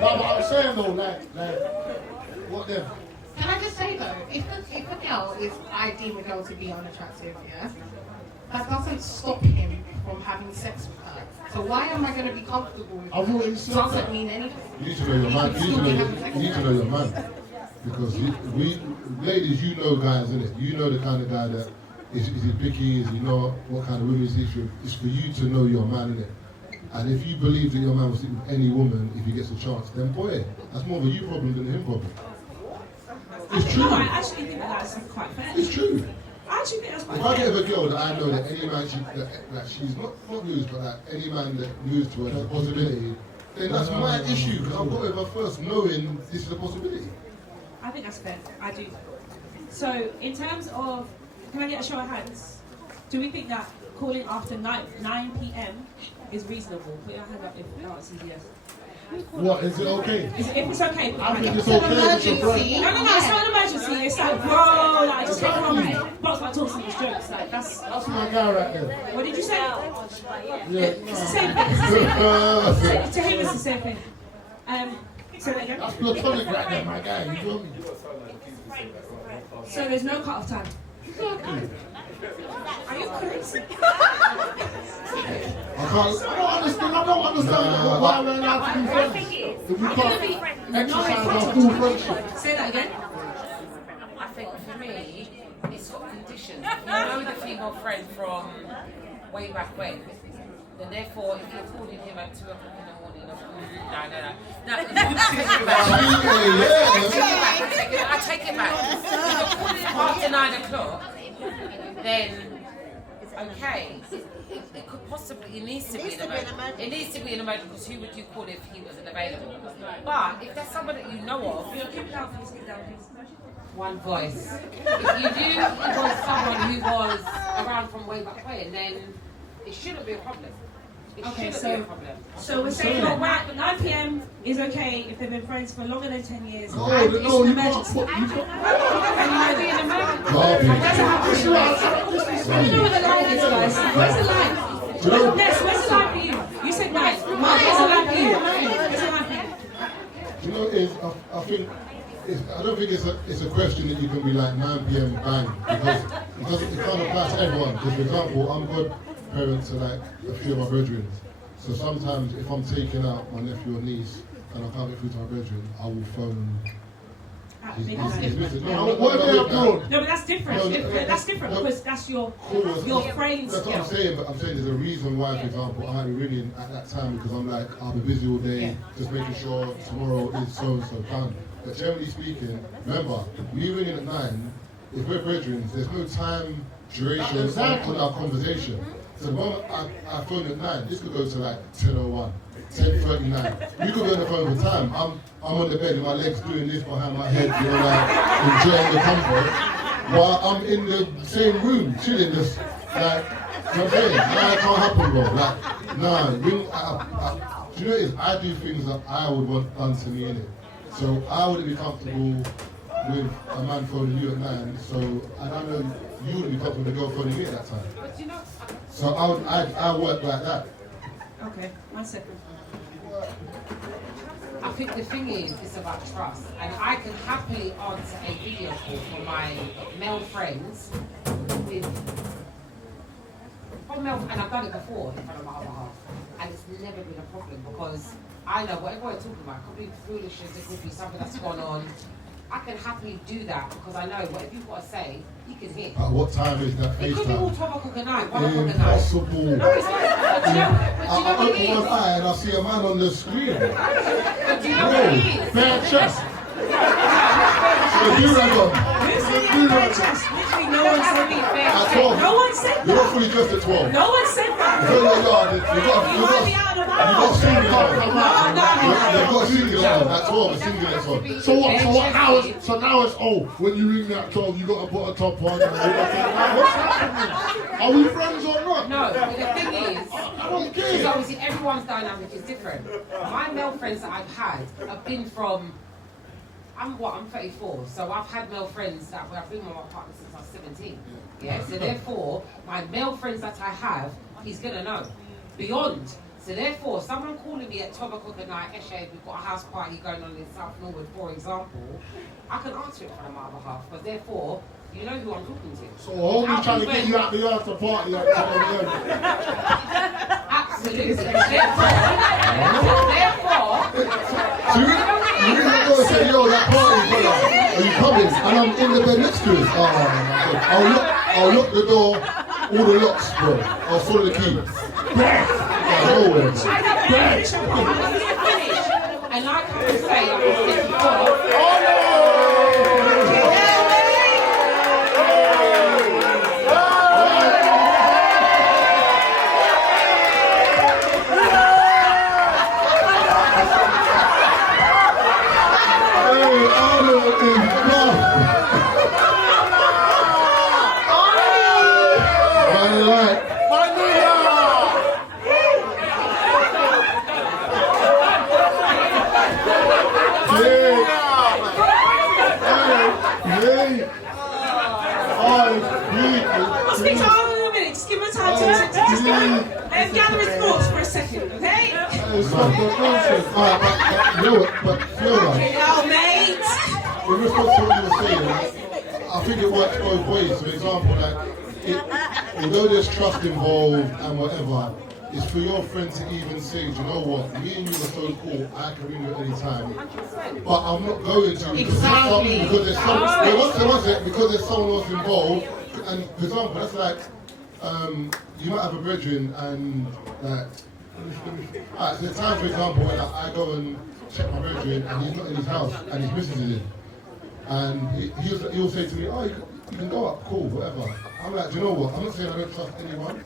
but I'm saying though, like, what then? Can I just say though, if a girl is, I deem a girl to be unattractive, yeah, that doesn't stop him from having sex with her. So why am I going to be comfortable with I've her? already said Doesn't that. mean anything. You need to know your man. You need to know your man. Because ladies, you know guys, innit? You know the kind of guy that is he picky, is he not, what kind of women is he with? It's for you to know your man, innit? And if you believe that your man will sleep with any woman if he gets a chance, then boy, that's more of a you problem than a him problem. It's true. No, I actually think that that's quite fair. It's true. I actually think that's If quite I get fair. with a girl that I know that any man that she's not loose, but that any man that moves to her is a possibility, then that's my issue because I've got with her first knowing this is a possibility. I think that's fair. I do. So, in terms of, can I get a show of hands? Do we think that calling after 9 p.m. is reasonable? Put your hand up if the answer is yes. What, is it okay? If it's okay, put your I hand think up. it's okay with your friend. emergency. No, it's not an emergency. It's like, bro, like, just take it on me. Boxpark Talks and these jokes. Like, that's. That's my guy right there. What did you say? Yeah. It's the same thing. It's the same thing. To him, it's the same thing. Say that again. That's platonic right there, my guy. You feel me? So there's no cut-off time. Are you crazy? I don't understand why we're allowed to be friends. If we can't exercise our full friendship. Say that again. I think for me, it's got conditions. You know the female friend from way back when, then therefore if you're calling him at 2 o'clock in the morning, no, I take it back. If you're calling him after 9 o'clock, then okay. It could possibly, it needs to be an emergency. It needs to be an emergency because who would you call if he wasn't available? But if there's somebody that you know of, Keep down, please. Keep down, please. one voice. If you knew it was someone who was around from way back when, then it shouldn't be a problem. It Okay, shouldn't be a problem. So we're saying that 9 p.m. is okay if they've been friends for longer than 10 years. No, and it's no, an you can't emergency. put. And you know the emergency. Garbage. That's how I don't know where the line is, guys. Where's the line? Ness, where's the line for you? You said 9. Where's the line for you? Where's the line for you? You know, I think I don't think it's a question that you can be like 9 p.m. bang because it can't apply to everyone. Because for example, I'm godparent to like a few of my brethren. So sometimes if I'm taking out my nephew or niece and I can't get through to my brethren, I will phone. He's missing. What if they're abroad? No, but that's different. That's different because that's your friends. That's what I'm saying, but I'm saying there's a reason why, for example, I might be ringing at that time because I'm like, I'll be busy all day, just making sure tomorrow is so and so done. But generally speaking, remember, we ringing at 9, if we're brethren, there's no time duration on our conversation. So the moment I phone at 9, this could go to like 10:01, 10:39. You could be on the phone for time. I'm on the bed with my legs doing this behind my head, you know, like enjoying the comfort, while I'm in the same room, chilling, just like, you know what I'm saying? Nah, it can't happen, bro. Like, nah, do you know what it is? I do things that I would want done to me, innit? So I wouldn't be comfortable with a man phoning you at 9, so I don't know, you wouldn't be comfortable with a girl phoning me at that time. But you know, So I work like that. Okay, 1 second. I think the thing is, it's about trust. And I can happily answer a video call for my male friends with, and I've done it before in front of my other half. And it's never been a problem because I know whatever we're talking about, it could be foolishness, it could be something that's gone on. I can happily do that because I know whatever you've got to say, you can hear. At what time is that It could be all FaceTime? 12 o'clock at night, 1 o'clock at night. Impossible. No, it's not. But you know I what it open one is? eye and I see a man on the screen. But do you know what it is? Bare chest. So you run Who said you had bare chest? Literally, no one said me bare at chest. 12. No one said You're not that. fully dressed at 12. No one said that. You You might be out of bounds. got singlet on. No, no. They've got a singlet on. At 12, a singlet on. So what? Now it's when you ring me at 12, you got to put a top on. And what's happening? Are we friends or not? No, but the thing is, I don't because care. obviously everyone's dynamic is different. My male friends that I've had have been from, I'm 34, so I've had male friends that I've been with my partner since I was 17. Yeah, so therefore, my male friends that I have, he's gonna know. Beyond. So therefore, someone calling me at 12 o'clock at night, Eshe, we've got a house party going on in South Norwood, for example, I can answer it for my other half, because therefore, you know who I'm talking to. So homie trying to get you out the yard to party at 10 Absolutely. Therefore, So you really go and say, yo, that party, brother, are you coming? And I'm in the bed next to it. Oh, my God. I'll lock the door, all the locks, bro. I'll follow the key. Nowhere. and like I can say, like I said before, Hey. I'll speak to Arnold in a minute. Just give him time to just let him gather his thoughts for a second, okay? It's not the nonsense. But you know what? But Fiona, Oh, mate. in response to what you were saying, I think it works both ways. For example, like, although there's trust involved and whatever, it's for your friend to even say, do you know what, me and you are so cool, I can ring you at any time. But I'm not going to Exactly. because there's because there's someone else involved. And for example, that's like you might have a brethren and like alright, so there's times for example when I go and check my brethren and he's not in his house and his missus is in. And he'll say to me, oh, you can go up, cool, whatever. I'm like, do you know what? I'm not saying I don't trust anyone.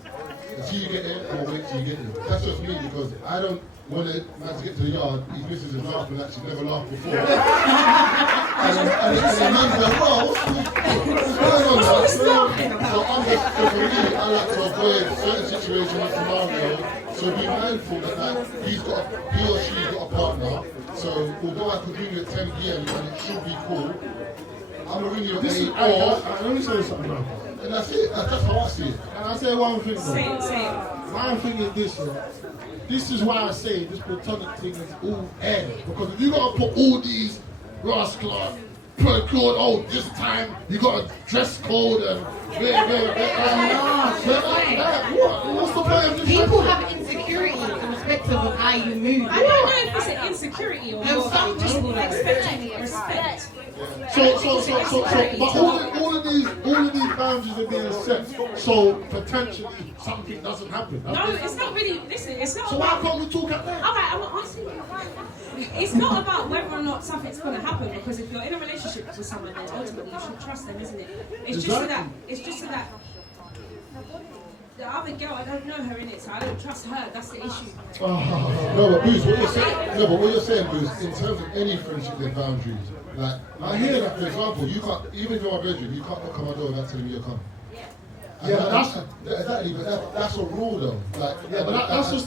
Until you get in, I'll wait till you get in. That's just me because I don't want a man to get to the yard, his missus is laughing like she's never laughed before. and the man's like, oh, what's going on now? So I'm just, so for me, I like to avoid certain situations and scenarios. So be mindful that he or she's got a partner. So although I could ring you at 10 p.m. and it should be cool, I'm going to ring you at 8 or... Let me say something now. And that's it. That's how I see it. And I say one thing. Say it. My thing is this, yeah. This is why I say this platonic thing is all air. Because if you gotta put all these rascals per code, oh, this time you got a dress code and what's the point of this? People have insecurity irrespective of how you move. I don't know if it's an insecurity or No, more some just people expecting respect. So, but all of these boundaries are being set. So potentially something doesn't happen. No, it's not really. Listen, it's not. So about, why can't we talk at that? All right, I'm asking you. It's not about whether or not something's going to happen because if you're in a relationship with someone, then ultimately you should trust them, isn't it? It's just so that. It's just so that. The other girl, I don't know her in it, so I don't trust her. That's the issue. No, but Bruce, what you're saying, Bruce, in terms of any friendship, there's boundaries. Like, I hear that, for example, you can't, even if you're my bedroom, you can't knock on my door without telling me you're coming. Yeah, but that's a rule though. Like, yeah, but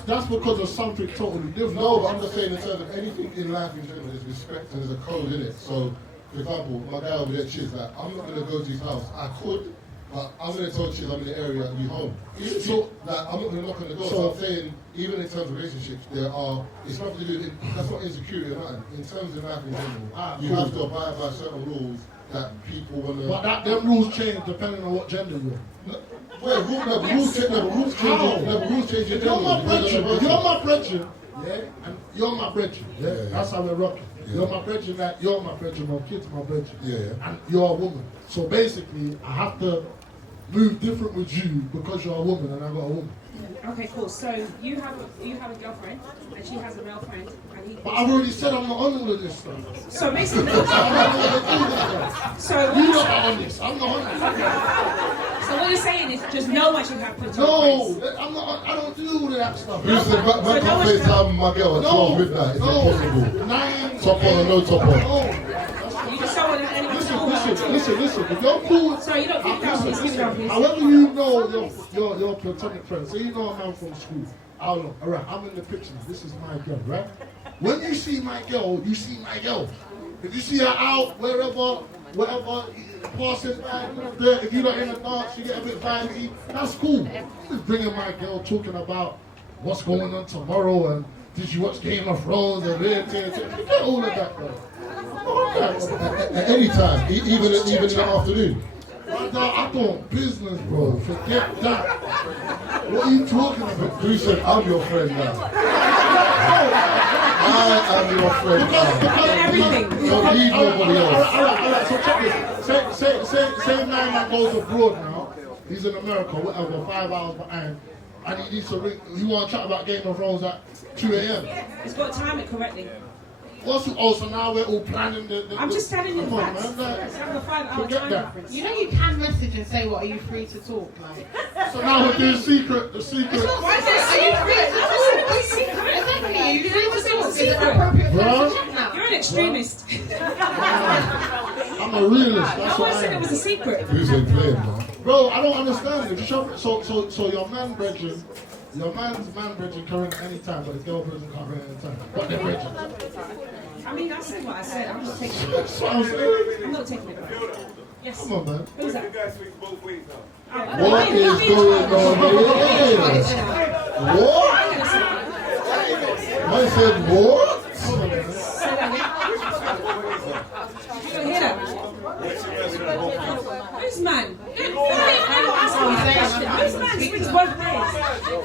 that's because of something totally different. No, but I'm just saying in terms of anything in life in general, there's respect and there's a code in it. So, for example, my guy over there, Chiz, like, I'm not going to go to his house. I could, but I'm going to tell Chiz I'm in the area and be home. So, like, I'm not going to knock on the door. So I'm saying, even in terms of relationships, it's nothing to do with, that's not insecurity or nothing. In terms of life in general, you have to abide by certain rules that people want to... But them rules change depending on what gender you're. Rules change. Rules change. If you're my brethren, yeah, and you're my brethren, yeah, that's how we're rocking. Yeah. You're my brethren, like you're my brethren, my kids, my brethren, and you're a woman. So basically, I have to move different with you because you're a woman and I got a woman. Okay, cool. So you have a girlfriend and she has a male friend, and he. But I've already said I'm not on all of this stuff. So basically, so you're not on this. I'm not on this. So what you're saying is just know what you have to do. No, I'm not. I don't do all of that stuff. Bruce said, man can't FaceTime my girl at 12 midnight. It's impossible. 9. Top on or no top on. You just don't want anyone to know. Listen. If you're cool. Sorry, you don't keep down, please. Keep down, please. However you know your platonic friend. So you know a man from school. I don't know. All right, I'm in the picture. This is my girl, right? When you see my girl, you see my girl. If you see her out, wherever, passing by, if you're not in a dance, you get a bit vibey, that's cool. Just bringing my girl talking about what's going on tomorrow and did you watch Game of Thrones and forget all of that, bro. At any time, even in the afternoon. I don't business, bro. Forget that. What are you talking about? Bruce said, I'm your friend now. I am your friend now. Everything. Don't need nobody else. All right, so check this. Say man goes abroad now. He's in America, whatever, 5 hours behind. And he needs to ring. You want to chat about Game of Thrones at 2 a.m.? It's got to time it correctly. So now we're all planning the I'm just telling you the facts. man. It's like a 5-hour Forget time that. difference. You know you can message and say, what, are you free to talk? Like, So now we're doing the secret. why is it, are you free to talk? Exactly, are you free to talk? Is it appropriate for us to check now? You're an extremist. I'm a realist. No That's one what I said it am. was a secret. Bruce ain't playing, man. Bro, I don't understand it. So your man brethren, your man's man brethren can ring at any time, but his girl brethren can't ring at any time. But they're brethren. I mean, I said what I said. I'm not taking it. Sounds good. I'm not taking it. Yes. Come on, man. Who's that? You guys swing both ways now. What is going on here? What? I said what? You hear that? Who's man? Who's man swings both ways?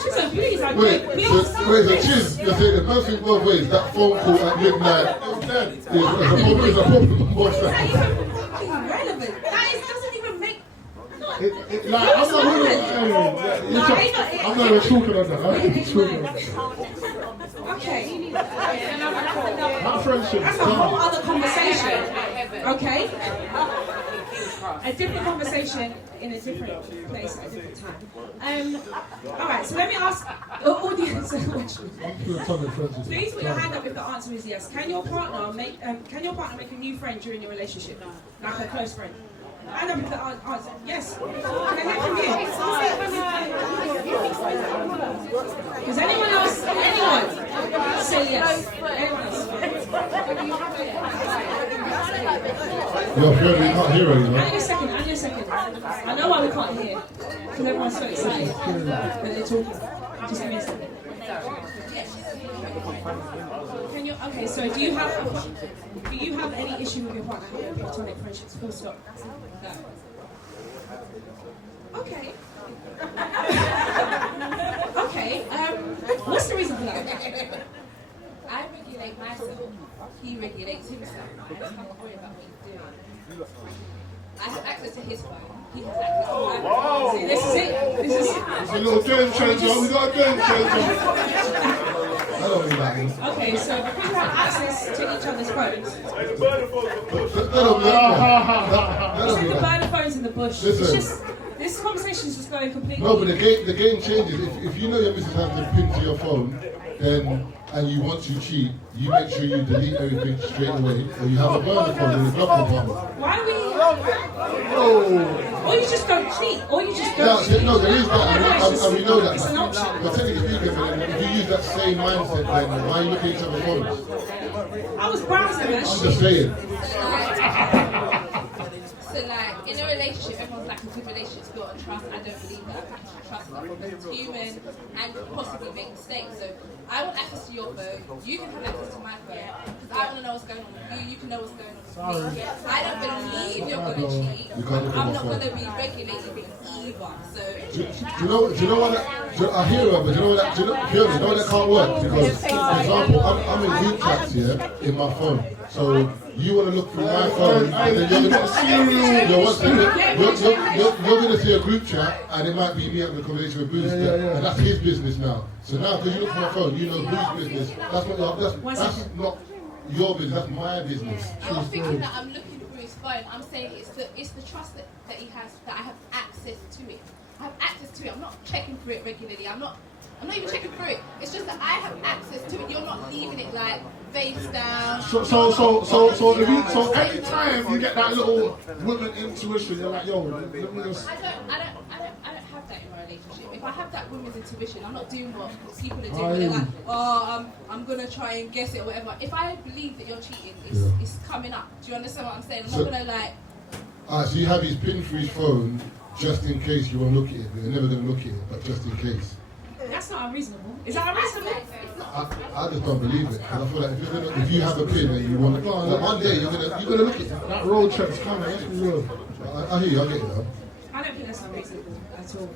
She's a beauty. Like, Wait, so Chiz, you're saying the person both ways, that phone call at midnight is a problem on both Is that sides. even fucking relevant? That doesn't even make. Like, I'm not really. I'm not even talking on that. I'm not even talking on that. Okay. My friendship That's is a whole done. other conversation. Okay? A different conversation in a different place at a different time. Alright, so let me ask the audience a question. Please put your hand up if the answer is yes. Can your partner make a new friend during your relationship? Like a close friend? Hand up if the answer yes. Can I hear from you? Does anyone else? Anyone? Say yes. Anyone else? You're Fiona, you can't hear her, you know. Hang on a second. I know why we can't hear. Because everyone's so excited when they're talking. Just give me a second. Can you, okay, so do you have any issue with your partner having platonic friendships? Full stop. No. Okay. Okay, what's the reason for that? I regulate myself, he regulates himself. I don't have to worry about what he's doing. I have access to his phone, he has access to my phone. See, this is it. It's a little game changer. We got a game changer. I don't mean that. Okay, so because you have access to each other's phones, That don't mean the that. burner phones in the bush. It's Listen. just, this conversation is just going completely. No, but the game changes. If you know your missus has the pin to your phone, then and you want to cheat, you make sure you delete everything straight away, or you have a burner phone in the glove compartment. Why do we? Or you just don't cheat, or you just don't cheat. No, there is that, and we know that. It's an option. But technically speaking, if you use that same mindset, then why are you looking at each other's phones? I was browsing that I'm shit. just saying. So like, in a relationship, everyone's like a good relationship is built on trust. I don't believe that. I have to trust that it's human and possibly make mistakes. So I want access to your phone, you can have access to my phone, because I want to know what's going on with you, you can know what's going on with me. I don't believe you're going to cheat. I'm not going to be regulating it either. So Do you know what? I hear her, but do you know what? Do you know that can't work? Because, for example, I'm in group chats here in my phone. So you want to look through my phone, and then you're going to see a group chat, and it might be me having a conversation with Bruce, and that's his business now. So now, because you look for my phone, you know Bruce's business. That's not your business. That's my business. I'm not thinking that I'm looking through his phone. I'm saying it's the trust that he has, that I have access to it. I have access to it. I'm not checking through it regularly. I'm not even checking through it. It's just that I have access to it. You're not leaving it like face down. So every time you get that little woman intuition, you're like, yo, let me just. I don't have that in my relationship. If I have that woman's intuition, I'm not doing what people are doing. Where they're like, I'm gonna try and guess it or whatever. If I believe that you're cheating, it's coming up. Do you understand what I'm saying? I'm not gonna like. So you have his pin for his phone just in case you want to look at it, but you're never going to look at it, but just in case. That's not unreasonable. Is that unreasonable? I just don't believe it. And I feel like if you have a pin and you want to, one day you're gonna look at it. That road trip's coming, let's be real. I hear you, I get you. I don't think that's unreasonable at all.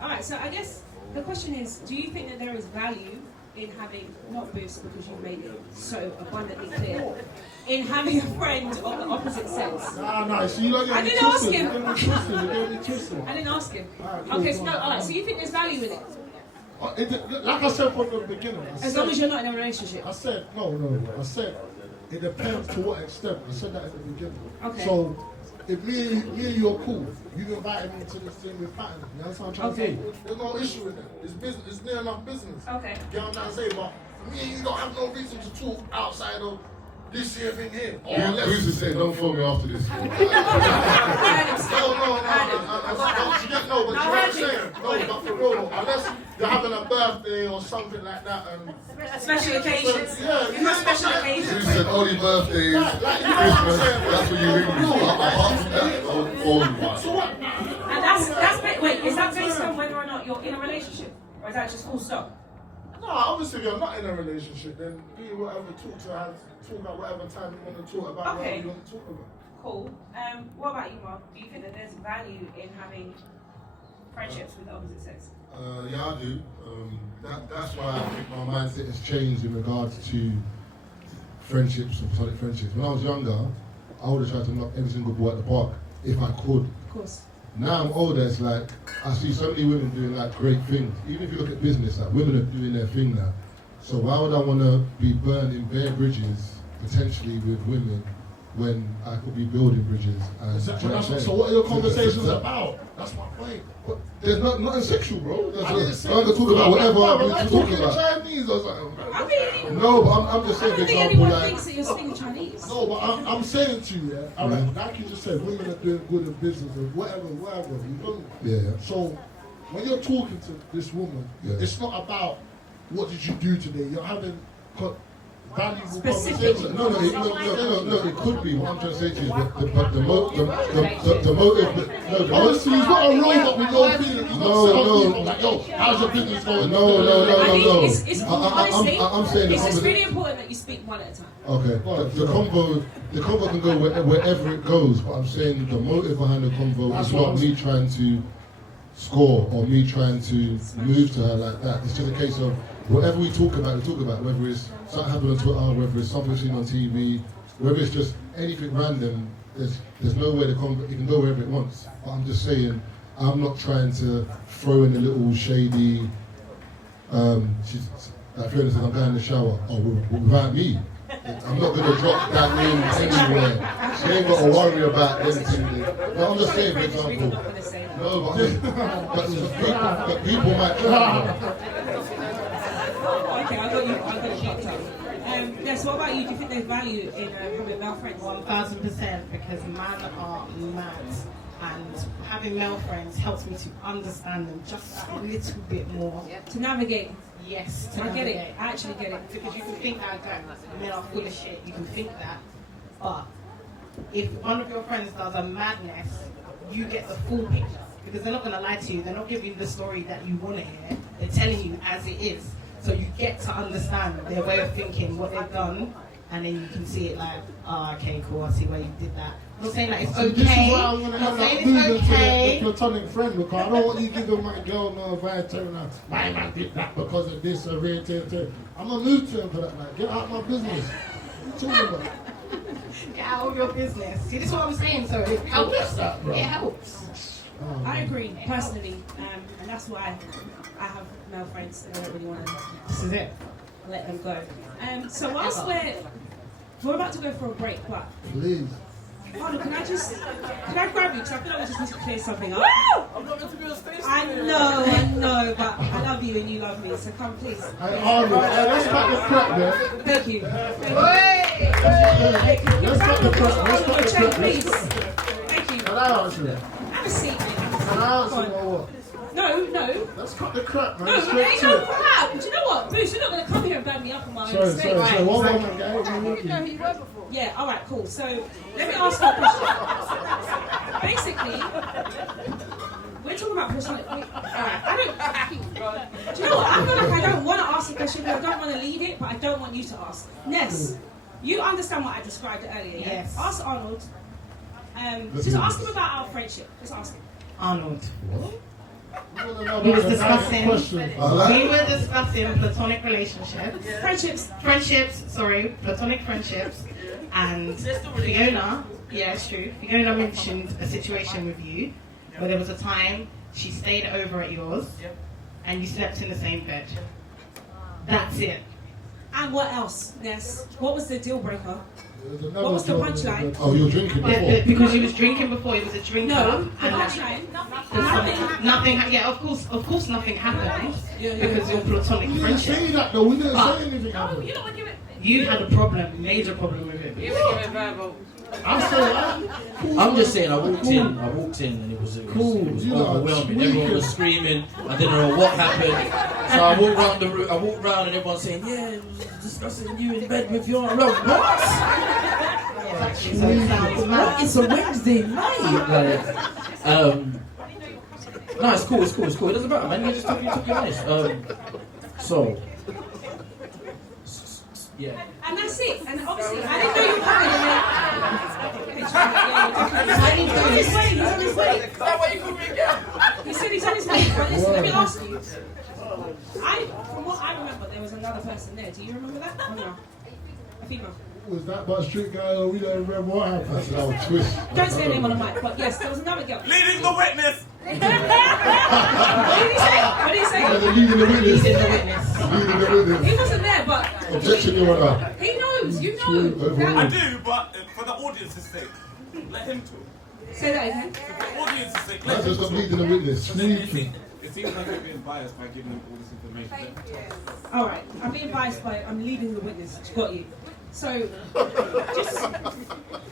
Alright, so I guess the question is, do you think that there is value in having, not Boost because you've made it so abundantly clear, in having a friend of the opposite sex? Nah, so you I didn't ask him. You twisted. I didn't ask him. Alright, cool. Okay, so no, alright, so you think there's value in it? Like I said from the beginning. As long as you're not in a relationship. I said, no. I said, it depends to what extent. I said that in the beginning. Okay. So, if me and you are cool, you invited me to this thing with Patton. You understand what I'm trying to say? There's no issue with that. It's business. It's near enough business. Okay. You know what I'm trying to say? But me and you don't have no reason to talk outside of this here thing here. Who's to say, don't phone me after this? No, but you know what I'm saying? No, but for real, unless you're having a birthday or something like that, and Special occasions. yeah, It's not special occasions. You said only birthdays, Christmas, that's what you ring me for. Apart from that, I'll phone you. so what? And wait, is that based on whether or not you're in a relationship? Or is that just full stop? No, obviously if you're not in a relationship, then do whatever, talk about whatever time you want to talk about, whatever you want to talk about. Cool. What about you, Mark? Do you think that there's value in having friendships with the opposite sex? Yeah, I do. That's why I think my mindset has changed in regards to friendships and platonic friendships. When I was younger, I would have tried to knock every single ball at the park if I could. Of course. Now I'm older, it's like I see so many women doing like great things. Even if you look at business, like women are doing their thing now. So why would I want to be burning bare bridges potentially with women when I could be building bridges? And So what are your conversations about? That's my point. But there's nothing sexual, bro. I didn't say I can talk about whatever I'm like talking talking about. Chinese or something. I mean, No, but I'm just I saying, don't for think example, anyone like thinks that you're speaking Chinese. No, but I'm saying to you, yeah, alright, like you just said, women are doing good in business or whatever, you know? yeah. So when you're talking to this woman, Yeah. it's not about what did you do today. You're having valuable Specific. conversations. No, it could be. What I'm trying to say to you is the motive. Obviously, he's not a robot with no feelings. He's not set up people like, yo, how's your business going? No. It's honestly, I'm saying it's really important that you speak one at a time. Okay, the convo can go wherever it goes, but I'm saying the motive behind the convo is not me trying to score or me trying to move to her like that. It's just a case of whatever we talk about, whether it's something happened on Twitter, whether it's something seen on TV, whether it's just anything random, there's no way the convo, it can go wherever it wants. But I'm just saying, I'm not trying to throw in a little shady, like Fiona said, I'm going in the shower, or without me. I'm not going to drop that in anywhere. She ain't got to worry about anything. No, I'm just saying, for example. No, but people might. Okay, I got you fucked up. Yes, what about you? Do you think there's value in having male friends? 1000%, because men are mad, and having male friends helps me to understand them just a little bit more. To navigate. Yes, I get it. I actually get it. Because you can think that men are full of shit. You can think that, but if one of your friends does a madness, you get the full picture. Because they're not going to lie to you. They're not giving you the story that you want to hear. They're telling you as it is. So you get to understand their way of thinking, what they've done, and then you can see it like, oh, okay, cool, I see why you did that. I'm not saying that it's okay. This is why I'm going to I'm have not that saying movement it's okay. to the platonic friend, because I don't want you giving my girl no advice, telling her, my man did that because of this or that. I'm going to move to him for that, man. Get out of my business. What are you talking about? Get out of your business. See, this is what I'm saying, so it helps. That, bro. It helps. I agree, personally, and that's why I have male friends and I don't really want to This is it. let them go. So whilst we're about to go for a break, but Please. hold on, can I grab you? Because I feel like we just need to clear something up. I'm not meant to be on stage. I know, but I love you and you love me, so come please. Hey, Arnold, let's cut the crap there. Thank you. Let's cut the crap. Let's cut the Check, crap. please. Thank you. Can I answer that? Have a seat, mate. Can I answer Come on. or what? No. Let's cut the crap, man. No, Straight ain't to no it. crap. Do you know what, Bruce? You're not going to come here and bang me up on my own Sorry. mistake. One moment, guys. Yeah, all right, cool. So let me ask you a question. Basically, we're talking about platonic. All right, do you know what? I feel like I don't want to ask a question, but I don't want to lead it, but I don't want you to ask. Ness, you understand what I described earlier, yeah? Yes. Ask Arnold. Just ask him about our friendship. Just ask him. Arnold. We was discussing- I We were discussing platonic relationships. Friendships. Platonic friendships. And Fiona, yeah, it's true. Fiona mentioned a situation with you where there was a time she stayed over at yours and you slept in the same bed. That's it. And what else, Ness? What was the deal breaker? What was the punchline? Oh, you were drinking before? Because you was drinking before, he was a drinker. No, the and punchline. nothing. Yeah, of course, nothing happened because of platonic We didn't friendship. say that though. We didn't say anything. No, you know what you You had a problem, major problem with it. You were giving verbal. I'm just saying, I walked in and it was overwhelming. Everyone was screaming. I didn't know what happened. So I walked around the room. I walked around and everyone's saying, "Yeah, it was discussing you in bed with your." I'm like, what? What? It's a Wednesday night. No, it's cool. It doesn't matter, man. You just took your honest. Yeah. And that's it. And obviously, I didn't know you were coming. He's on his way. Is that why you called me again? He said he's on his way. But listen, let me ask you. From what I remember, there was another person there. Do you remember that? Or no? A female. Was that my street guy or we don't remember what happened? That's our twist. Don't say her name on the mic, but yes, there was another girl. Leading the witness! What did he say? What did he say? Leading the witness. Leading the witness. Leading the witness. He wasn't there, but Objection, Your Honour. he knows. You know. I do, but for the audience's sake, let him talk. Say that again. For the audience's sake, let That's him just talk. not leading the witness. It seems like you're being biased by giving him all this information. All right, I'm being biased by I'm leading the witness. Got you. So, just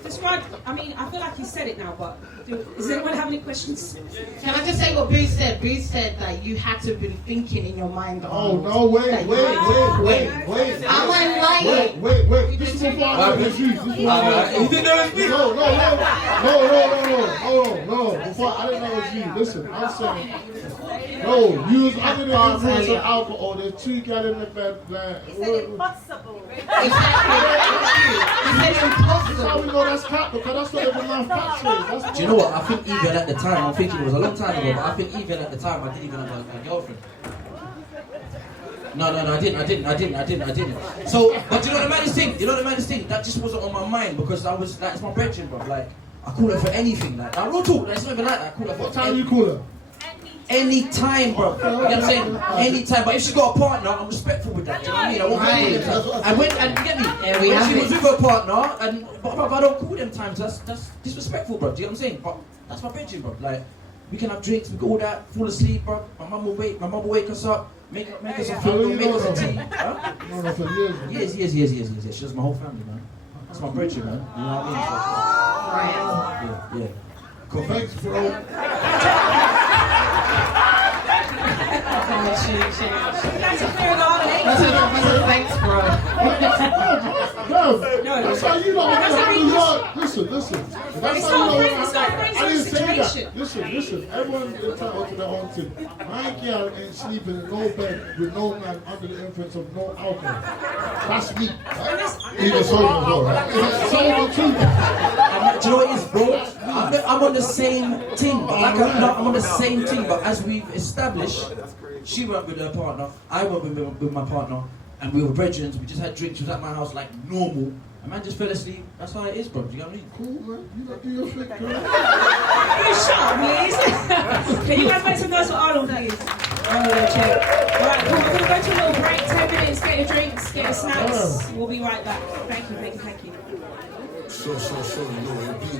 describe. I mean, I feel like you said it now, but does anyone have any questions? Can I just say what Boo said? Boo said that you had to have been thinking in your mind. Oh no! Wait! Am I lying? Wait! This is before I know it's you. This is before I know. You didn't know it was me? No. Before I didn't know it was you. Listen, I'm saying, no. You was under the influence of alcohol. There's two guys in the bed. Like, He said impossible. Exactly. He said impossible. That's how we know that's cat because that's not even my factory. Do you know what? I think even at the time, I'm thinking it was a long time ago, but I think even at the time, I didn't even have a girlfriend. No, I didn't. So, but you know the maddest thing? That just wasn't on my mind because I was like, it's my brethren, bro. Like, I call her for anything. Like, I real talk. Like, it's not even like that. I call her for What time you call her? anytime, bro. You know what I'm saying? Anytime. But if she's got a partner, I'm respectful with that. Do you know what I mean? I won't call them times. And you get me? When she was with her partner, but I don't call them times. That's disrespectful, bro. Do you know what I'm saying? But that's my brethren, bro. Like, we can have drinks, we can all that, fall asleep, bro. My mum will wake us up, make us a food, make us a tea. Huh? No, for years. Yes. She was my whole family, man. That's my brethren, man. You know what I mean? So, yeah. Cool. Thanks, bro. That's a fair enough. Thanks, bro. No, that's how you know when That's you're how in you New know. York. Listen. That's It's how you not know when it's not a I friend didn't say situation. that. Listen. Everyone's entitled to their own thing. My girl ain't sleeping in no bed with no man under the influence of no alcohol. That's me. Even sober as well, right? Sober too. Do you know what it is, bro? I'm on the same team. I'm on the same team, but as we've established, she went with her partner, I went with my partner, and we were brethren. We just had drinks. She was at my house like normal. A man just fell asleep. That's how it is, bro. Do you know what I mean? Cool, man. You gotta do your thing, girl. You shut up, please. Can you guys make some noise for Arnold, please? Alright, cool. We're going to go to a little break. 10 minutes, get your drinks, get your snacks. We'll be right back. Thank you. So, you know,